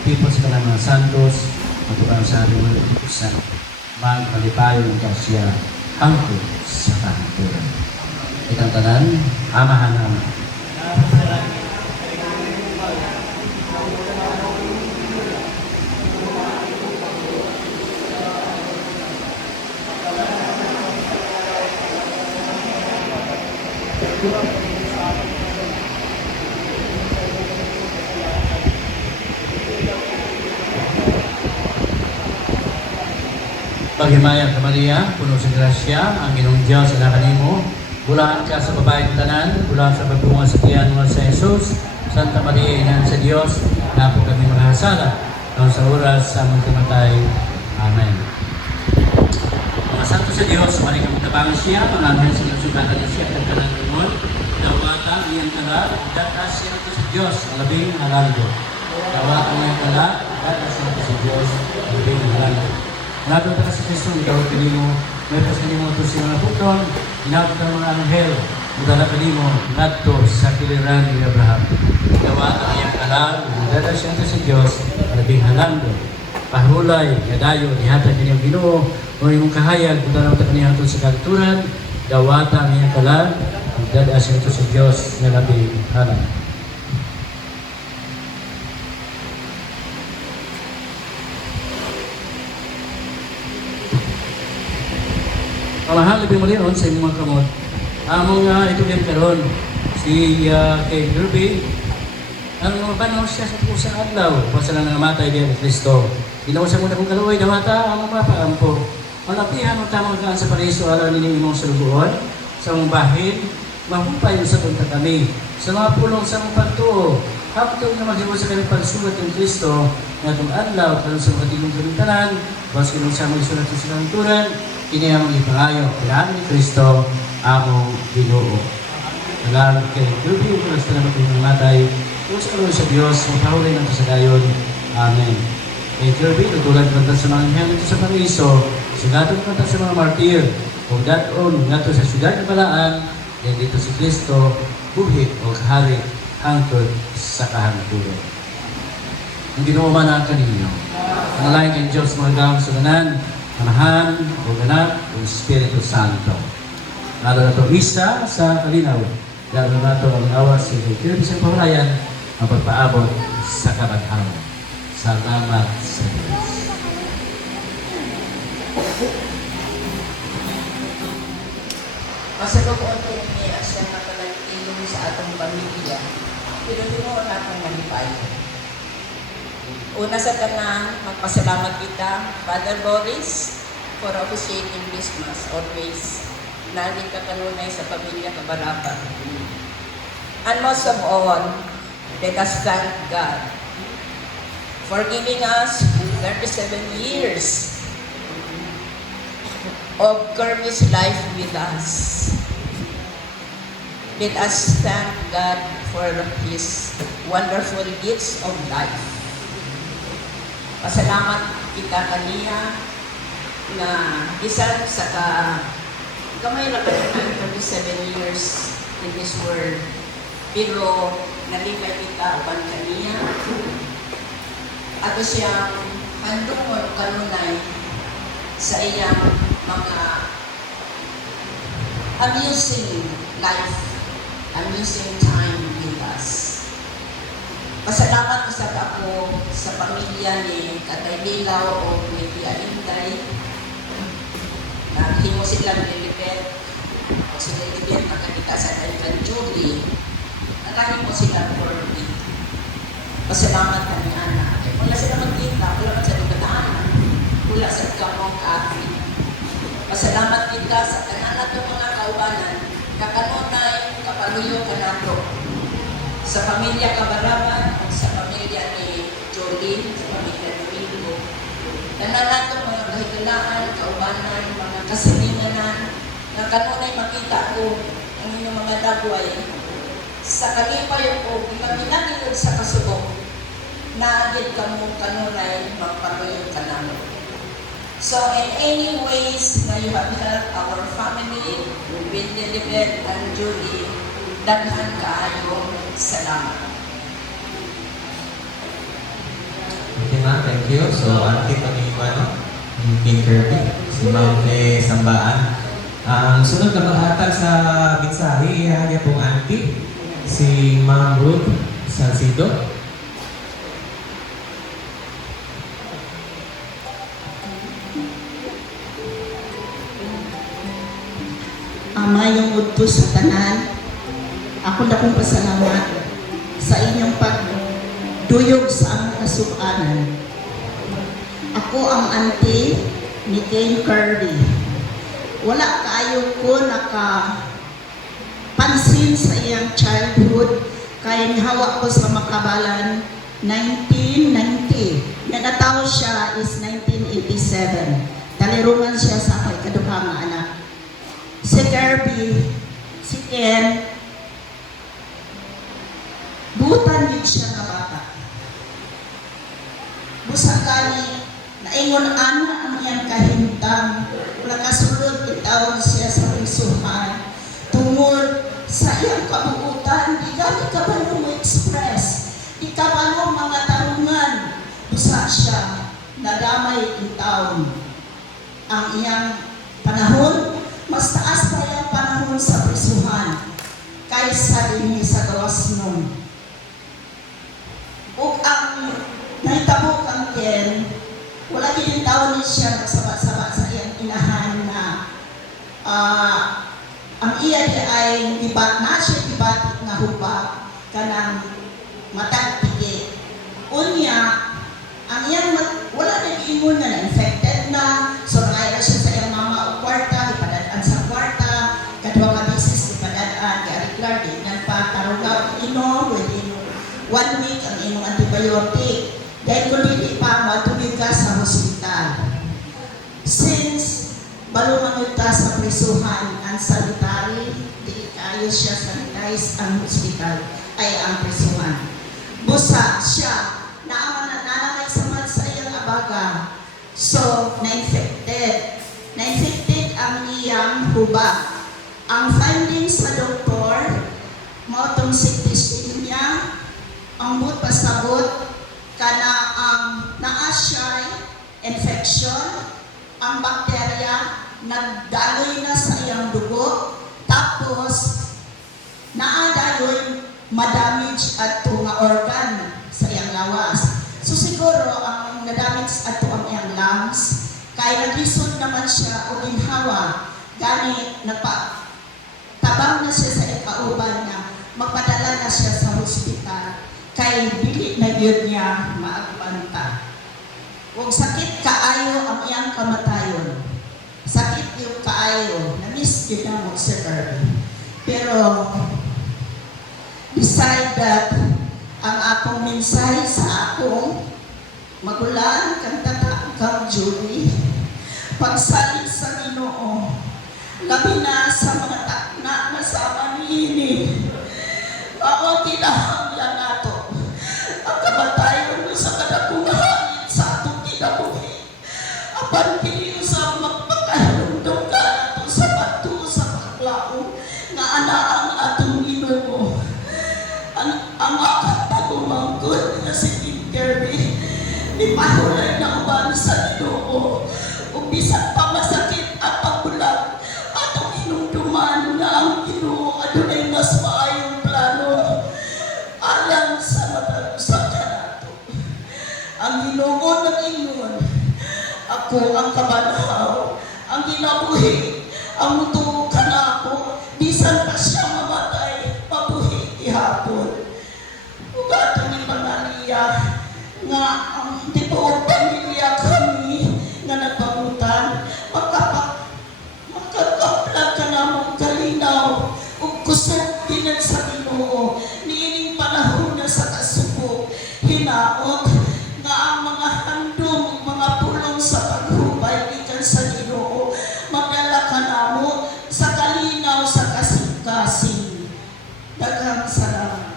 people sa kanang mga santos, matulang sa ating mga ikusan, magpalipayo ng kasya hangtod sa kahanturan. Itang tanan, amahan naman. Paghimayang ka Maria, puno sa grasya, ang Ginoong Diyos sa kanimo, bulaan ka sa babae ng tanan, bulaan sa pagbunga sa tiyan mo sa Jesus, Santa Maria, Ina sa Diyos, na po kami makahasala, noon sa oras sa aming kamatay. Amen. Mga santo sa Diyos, maling kami tabangan siya, mga anghel sa nagsugatan niya siya, at kanan naman, dawata iyang kala, datas siya ito sa Diyos, ang labing halando. Dawata iyang kala, datas siya ito sa Diyos, ang labing halando. Nato ka sa Kristo, itawag ka mo, may pas ka mo ito siya mga putron, inabot ka ng mga anghel, mudala ka mo, nato sa kiliran ni Abraham. Dawata iyang kala, datas siya ito sa Diyos, ang labing halando. Pahulay, kadayo, nihatag ka niyong Ginoo, o imong kahayag, mudala ka niya ito sa kalturan, dawata iyang kala, datas siya ito sa Diyos, na labing halando. Kamahal, labing muli sa inyong mga kamot. Among itugin karon si kay Kirby. Ang mga panahon siya sa pusang adlaw, basta lang namatay din ni Kristo. Ginawa siya muna kong kaluoy, damata, among mapaampo. Ang lapihan ng tamang kaan sa paraiso, alaw ninyo imong salubuon, sa mong bahin, mahupay sa punta kami. Sa mga pulong sa mong pagtuo, haptong na maghiwa sa kanyang pagsulat ng Kristo, na itong adlaw, karon sa mga tigong kalintanan, basta kinong sa mga isulat sa kalanturan, kini ang ipangayo, kailangan ni Kristo, among Ginoo. Nagalang kay Kirby, kung nasa naman kong namatay, kung sa karoon sa Diyos, magpahulay ng sa gayon. Amen. Kay Kirby, tutulad kanta sa mga anghel ito sa paraiso, sugatong kanta sa mga martir, kung daton, ngato sa syudad ng Balaan, yan dito si Kristo, buhit o kahari, hangtod sa kahanturan. ang ginuumanan kaninyo. Nalain kang Diyos mga gawang suganan, Anahan, o Anak, o Espiritu Santo. Lalo na ito isa sa kalinaw. Lalo na ito ang awas sa Espiritu sa pamalayan ang pagpaabot sa kabaghaman. Salamat sa Diyos. Masalukuan ko ni Asya na palagilong sa atong pamilya. Pero di mo natang malipay. Una sa tanan, magpasalamat kita, Father Boris, for officiating Christmas always. Nandito ka kanunay sa pamilya Kabarapan. And most of all, let us thank God for giving us 37 years of Kirby's life with us. Let us thank God for His wonderful gifts of life. Pasalamat kita kaniya na bisan sa kamay na kaniya 37 years in this world. Pero nalipay kita upan kaniya. Ato siyang handong kanunay sa iyang mga amusing life, amusing time with us. Pasalamat sa ako sa pamilya ni Katay Lilaw o ni Tia Inday. Naghimo silang nilipet o sila nilipet nakakita sa kanilang Julie. Nakahimo silang for me. Pasalamat kami anak. Wala sila magkita, wala man sa lugadaanan, wala sa kamong kaati. Pasalamat kita sa kanan atong mga kaubanan, kakanunay, kapaluyo kanato. Sa pamilya Kabarapan, sa pamilya ni Jolene, sa pamilya ni Mingo. Tanan nato mga kahigalaan, kaubanan, mga kasilinganan, na kanunay makita ko ang inyong mga dagway. Sa kalipay ko, ipaginaginod sa kasubok, naagid ka mo kanunay, magpatuloy ka namin. So in any ways na you have helped our family, with Lilibet and Julie, daghan kaayo, salamat. Okay ma'am, thank you. So, auntie pag-iwan, King Kirby, si Ma'am May Sambaan. Ang sunod na maghatag sa mensahe, ihahaya pong auntie, si Ma'am Ruth Salcido. Mayong udto sa tanan, ako na kong pasalamat sa inyong pagduyog sa aming kasukanan. Ako ang auntie ni King Kirby. Wala kaayo ko nakapansin sa iyang childhood kaya nihawa ko sa Makabalan 1990. Nagataw siya is 1987. Talirungan siya sa ako'y kaduhang anak. Si Kirby, si Ken, butan din siya na bata. Busang kani, naingon ana ang iyang kahintang, wala kasulod itawag siya sa prisuhan. Tungod sa iyang kabuutan, di kami kabalo mo express, di kabalo mga tarungan, busa siya, nadamay itawag. Ang iyang panahon, mas taas pa yung panahon sa prisuhan kaysa din sa gawas nun. O ang nahitabo kang Ken, wala din taon niya siya nagsaba-saba sa iyang inahan na ang iya di ay na siya dibatik na hubak kanang matagpige. Unya, ang iyang wala nag-ingon na infected na, so nangayra siya sa iyang mama o kwarta, ipadadaan sa kwarta, kadwa ka bisis ipadadaan, kaya di yan pa, tarugaw, inom, within 1 week ang imong antibiotic. Dahil kung hindi pa, matubig ka sa hospital. Since balumangod ka sa prisuhan, ang sanitary, di kayo siya sanitize ang hospital, ay ang prisuhan. Busa siya, nananay sa iyang abaga. So, na-infected. Na-infected ang iyang hubak. Ang findings sa doktor, mautong sickness niya, ang pasabot, kana infection, ang bakterya nagdaloy na sa iyang dugo, tapos naadayoy madamage at nga organ sa iyang lawas. So siguro ang nadamage at ang iyang lungs, kaya naglisod naman siya o ginhawa, gani tabang na siya sa ikauban na magpadala na siya sa hospital, kay dili na yun niya maagbanta. Huwag sakit kaayo ang iyang kamatayon. Sakit yung kaayo, na-miss din na mo si Kirby. Pero, beside that, ang akong mensahe sa akong magulang kang tata kang Julie, pagsalit sa Ginoo, labi na sa mga takna na sa manini, ako kinahanglan nato ang kamatayon mo sa kadakungan sa atong kinabuhi. Apan pili sa magpakahalundong ka nato sa bato sa paklao nga anaang atong Ginoo. Ang akong pagumangkot na si Tim Kirby, di mahulay na uban sa Ginoo. Kung bisan pa masakit ang pagbulag, atong hinumduman na ang Ginoo adunay mas maayong plano alang sa matalusan ka nato. Ang Ginoo ng ingon, ako ang kabanaw, ang ginabuhi, ang mutuo ka na ako, bisan pa siya mamatay, mabuhi ihapon. Ugato ni Maria, nga ang tibuong pamilya kami nga nagpamutan, makakaplag ka na mong kalinaw, ug kusog dinan sa Ginoo, niining panahon na sa kasubok, hinaot, nga ang mga handong, mga pulong sa paghubay, ikan sa Ginoo, magdala ka namo sa kalinaw sa kasing-kasing. Daghang salamat.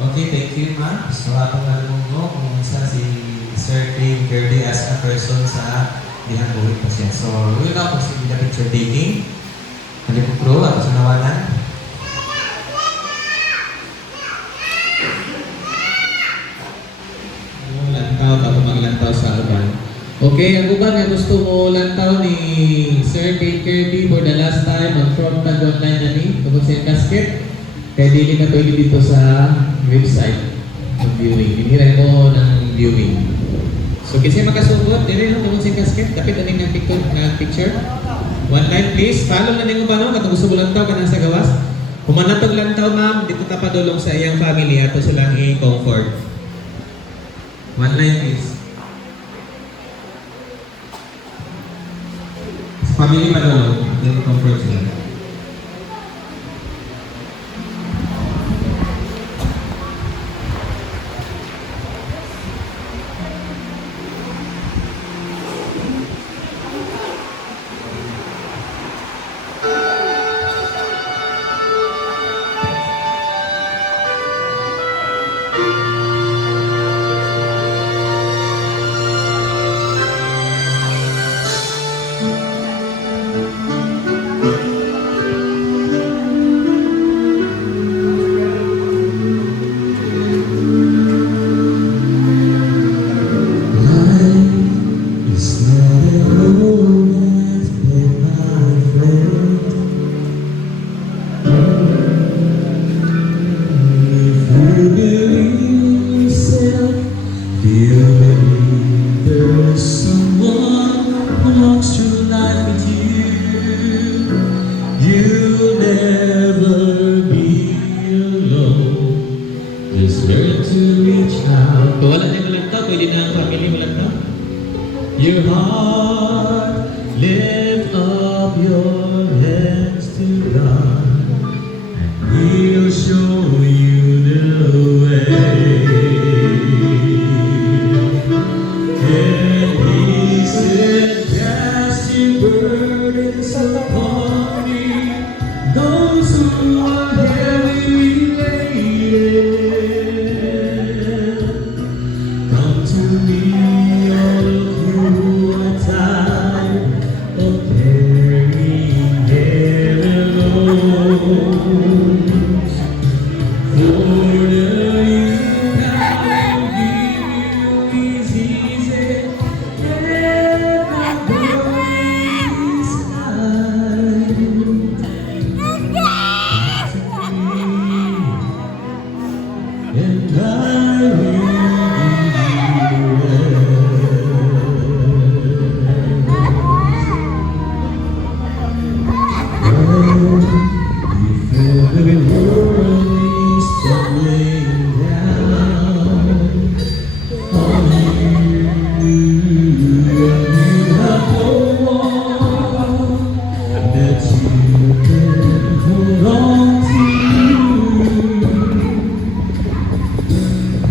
Okay, thank you, ma'am. So, atong nalungo kung isa si Sir Tim Kirby as a person sa dihang buhay pa siya. So, we will now proceed with the picture taking. Hali po pro, at sa nawanan. Lantaw, tapos maglantaw sa uban. Okay, ang uban nga gusto mo lantaw ni Sir Tim Kirby for the last time mag-from tag online na ni, tungkol sa casket. Kaya dili na pwede dito sa website ng viewing. Hiniray mo ng viewing. So, kasi makasubot, dili lang tungkol sa casket. Dapat aning ng picture. One line please. Follow na ninyo ba no? Katong gusto mo lantaw ka na sa gawas. Humanatog lantaw ma'am, dito ta padulong sa iyang family ato silang i-comfort. One line please. Sa family padulong, then comfort sila.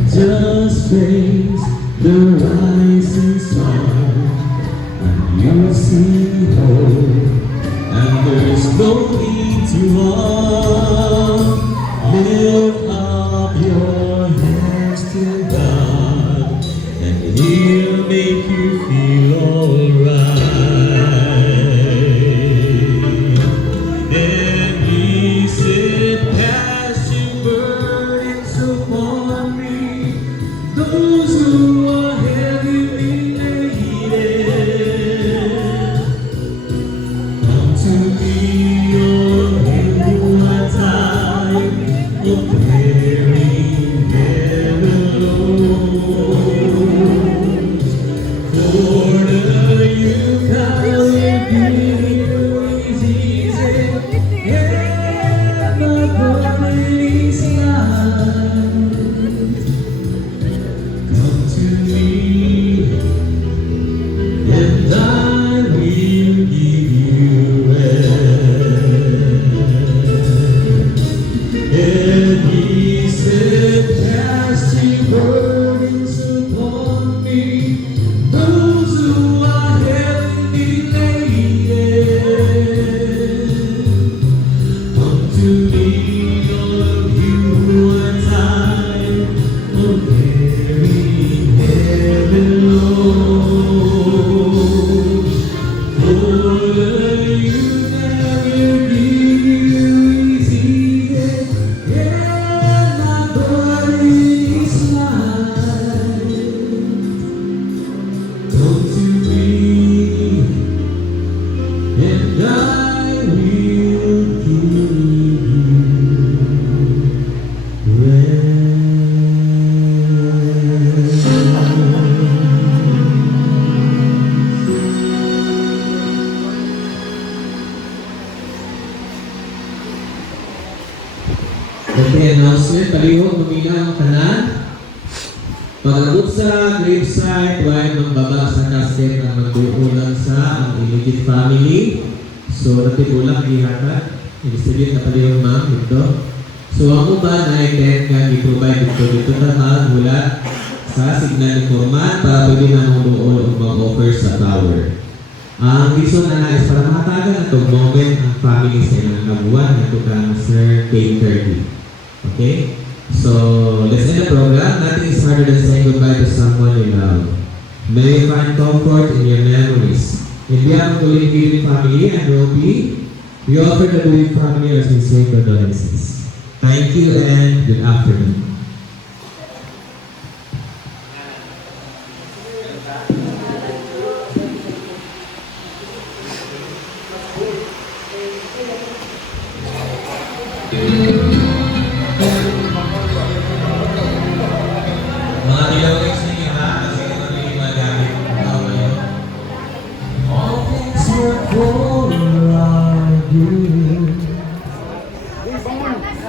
Just face the rising sun, and you'll see hope, and there's no need to run. Lift up your hands to God, and He'll make you feel alright. Then He said, "Cast your burdens upon me, those who are heavily laden. Come to me, all you who are tired of bearing heavy loads. For the yoke I will give you is easy, and my burden is light. Come to me, and I will give you rest." And He said, "Cast your burdens upon me, those who are heavily laden. Come to me, all of you who are tired of bearing heavy loads. For the yoke I will give you is easy, and my burden is light. Come to me, and I will give you rest." Okay, announcement, palihog, mamina ang tanan. Pag-abot sa gravesite, huwag magbaba sa casket na magduulang sa ang immediate family. So, natigulang ihatag. Ibig sabihin na palihog ma'am, ito. So, ang uban ay then nga i-provide dito na mula sa signal ni format para pwede na mong doon o mag-offer sa tower. Ang reason na nais para makatagan na itong moment ang families na nakabuan na ito kang Sir K30. Okay? So, let's end the program. Nothing is harder than saying goodbye to someone you love. May you find comfort in your memories. In behalf of the Living family and Roby, we offer the Living family our sincere condolences. Thank you and good afternoon. Mga dilawin sa inyo ha, kasi kung ano yung magamit ang tao ngayon. All things work for our good. But sometimes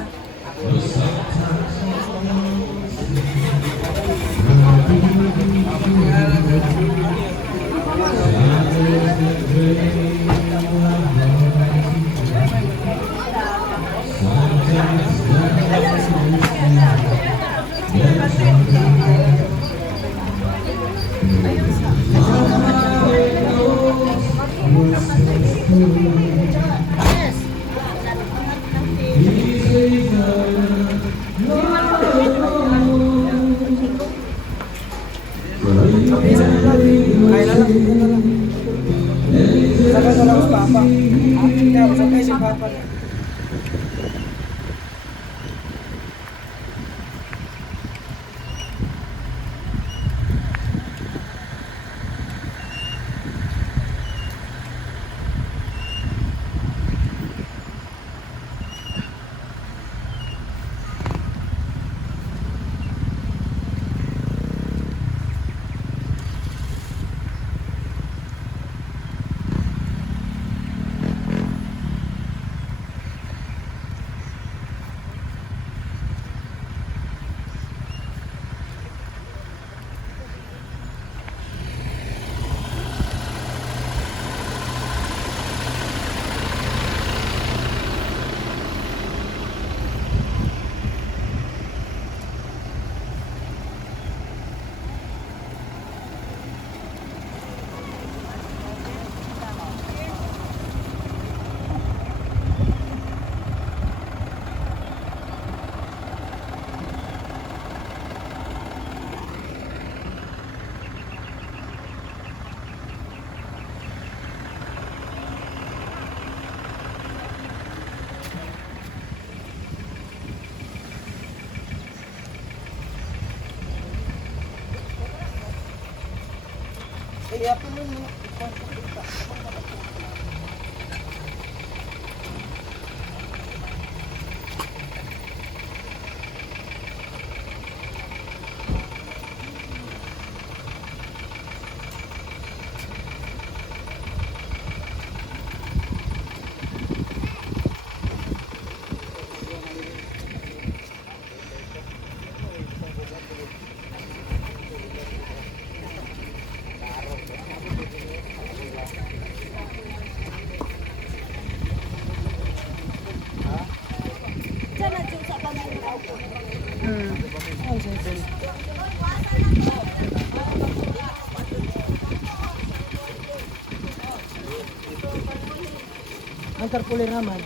Antar puli naman.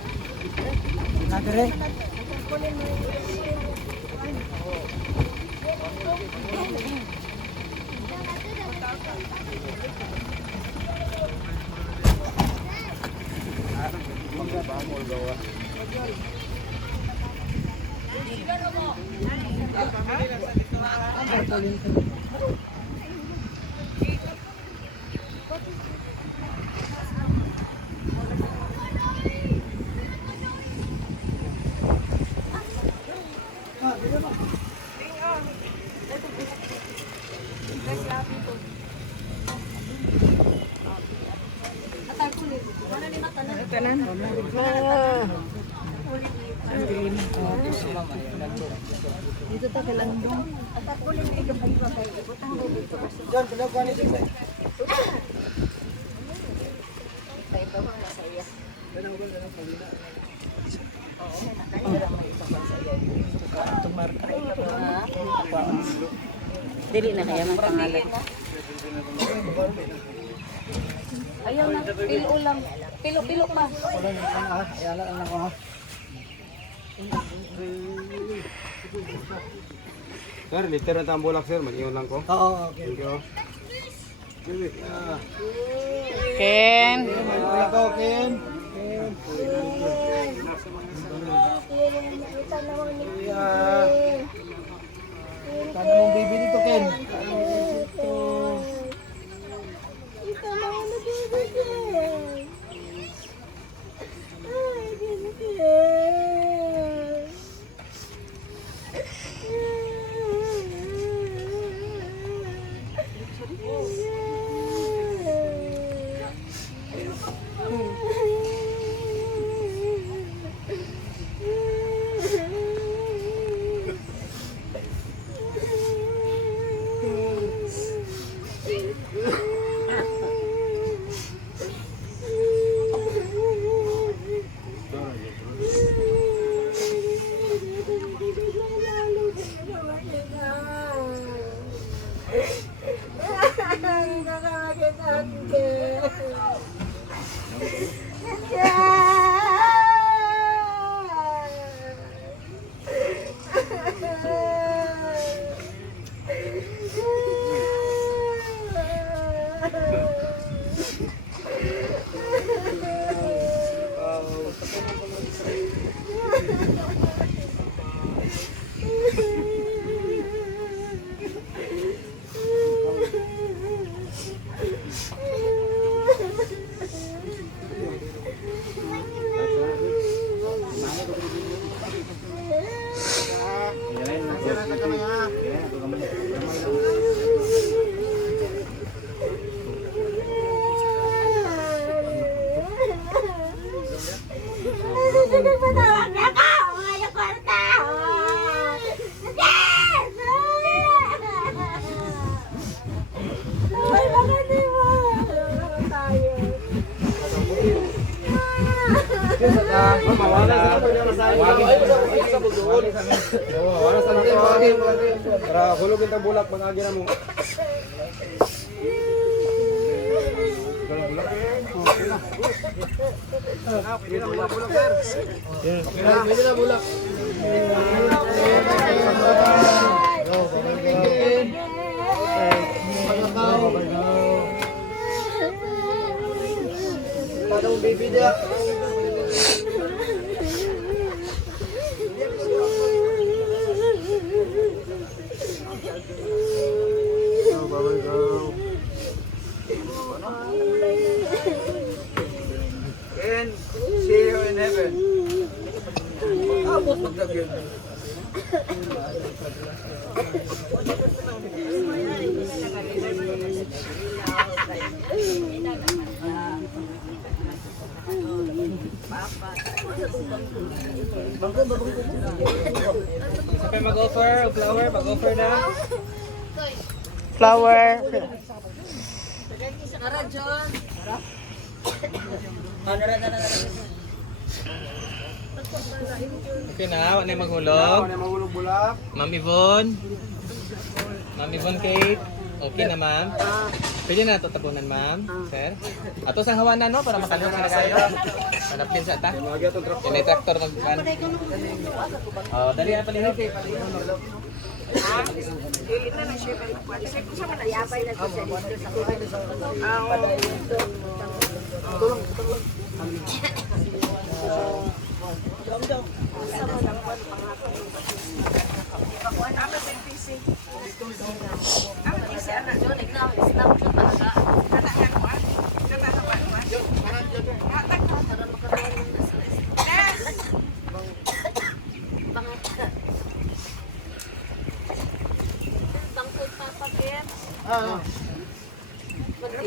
Nagare. Dito ta kailangan dong. Diyan pinagkuhan ito. Dili na kaya ng pangalan. Ayaw na, pilo ulam. Pilo pa. Ayala lang ako ha. Sir, liter na tambulak sir, mag-iwan lang ko. Oo, okay. Thank you. Ken. Ito, Ken. Kano mong baby dito, Ken? Para hulog yung bulak, mag-agi na mo. Kano baby dia? Sa mag-offer, flower, mag-offer na. Flower. Okay na, wala na maghulog. Ano yung mahulog bulak? Ma'am Yvonne. Ma'am Yvonne Kate. Okay na ma'am. Pwede na ito tapunan ma'am. Sir. Ato sang hawan na no para makalihok na kayo. Panapin sa ta. Mga itong truck. Yan ay traktor mag Oh, dali na palihok.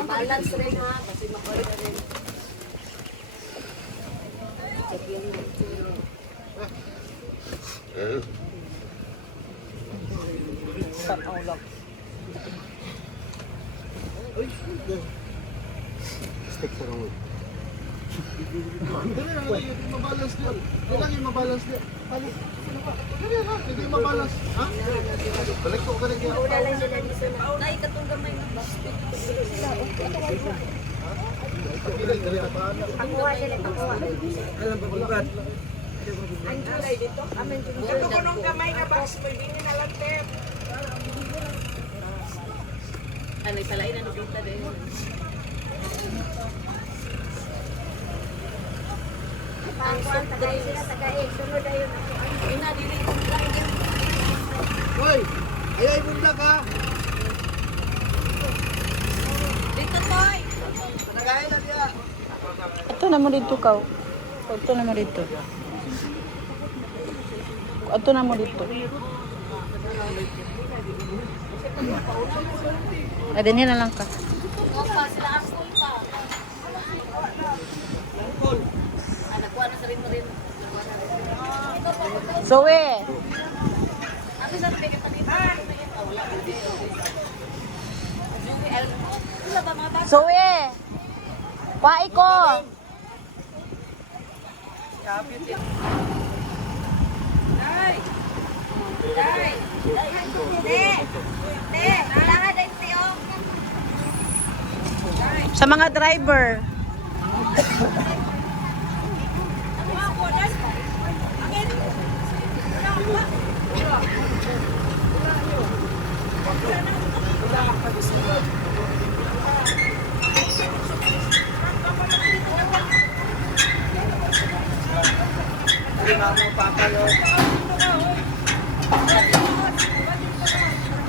Balance rin ha, kasi makuha na rin. Stick sa rong. Mabalas din. Kailangan yung mabalas din. Hindi mabalas. Ha? Balik ko ka rin. Wala lang sila dito na. Nay, katong gamay ng basket. Pakuha sila, pakuha. Alam ba bulat? Ang tulay dito, amin dito. Ito ko nung kamay na box, pwede nyo na lang tip. Ano, palain na nabita din. Pangkuhan, tagay sila, tagay. Sunod na yun. Ina, dili ko lang. Hoy! Ayaw yung vlog ha! Dito, Toy! Nagahin na diya! Ito na mo dito, Kaw. Ito na mo dito. Ito na mo dito. Adin na lang ka. Zoe! Zoe! Pai ko! Sa mga driver.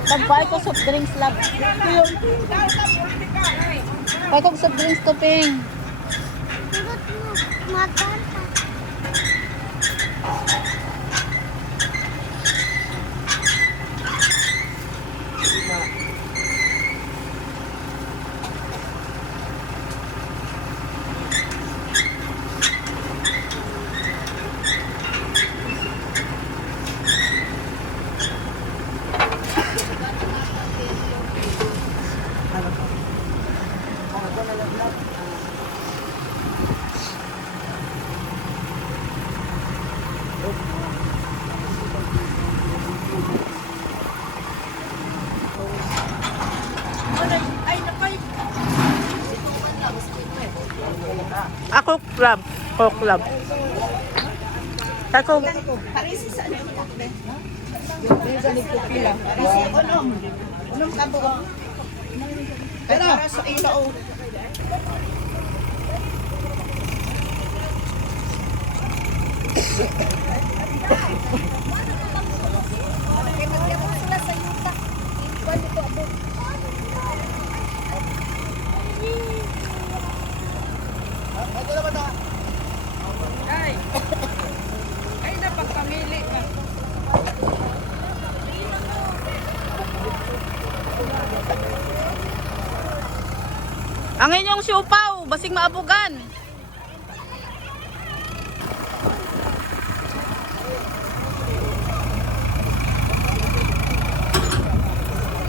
Pagpay ko soft drinks lab. Pagpay ko soft drinks to ping. Ako club. Ko club. Ako. Ay, napagpamili ka. Ang inyong siupaw, basing maabugan.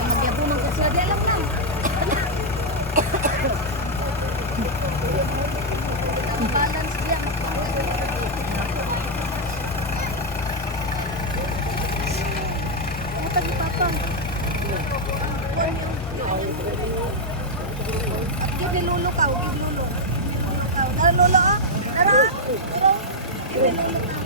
Magyabunong ko sila, di alam lang. Ang balance niya. Matag ni Papa. Give ni Lolo ka, give Lolo. Dara Lolo ah. Dara. Give ni Lolo ka.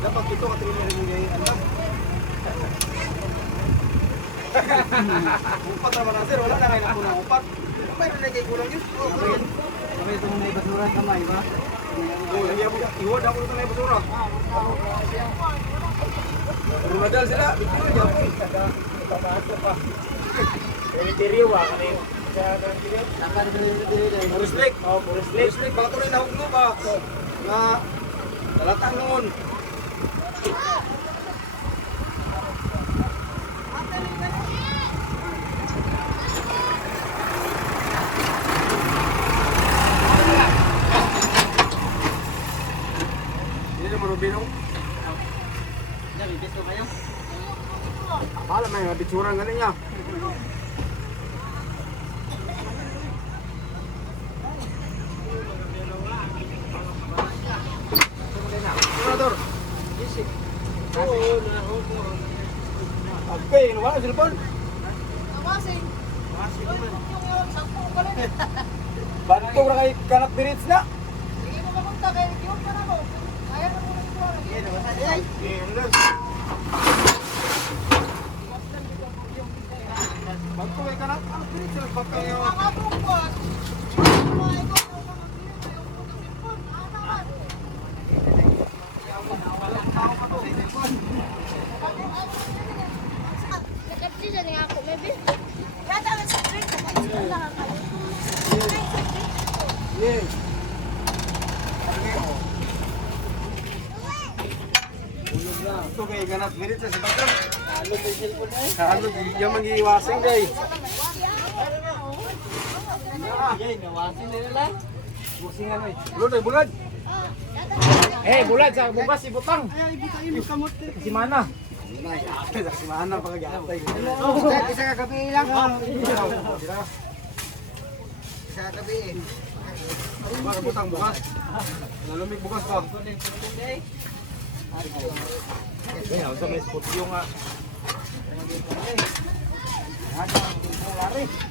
Dapat ito katrina rin mo niya yung anak. Upat naman na sir, wala na kayo na po ng upat. Mayroon na kayo kulang yun. Okay, ito muna ibasura ang kamay ba? Oo, hindi ako. Iwad ako ito na ibasura. Pero nadal sila. Hindi ako. Teriwa kami. Respect. Respect. Baka ito rin nahuglo ba? Nga talatang noon. Ini naman Rubino. Dami beso kayo. Akala may bitsurang galing niya. Senador. Okay, wala na cellphone. Awasing. Awasing naman. Banto ra kay kanap birits na. Sige mo mamunta kay Diyon pa na ko. Kaya na mo na ito. Sige, nawasa di ay. Banto kay kanap birits sa pagkayo. Mga bungkos. Ito kay ganap minutes sa bakal. Halo kay cellphone ay. Halo yung magiiwasing day. Gay, nawasing nila lang. Busingan oy. Bulad oy, bulad. Eh, bulat sa bukas ibutang. Si Mana. Si Mana pa kag-atay. Isa ka gabi lang. Isa ka gabi. Para butang bukas. Lalumig bukas pa. Kaya sa may spot yung Ada, lari.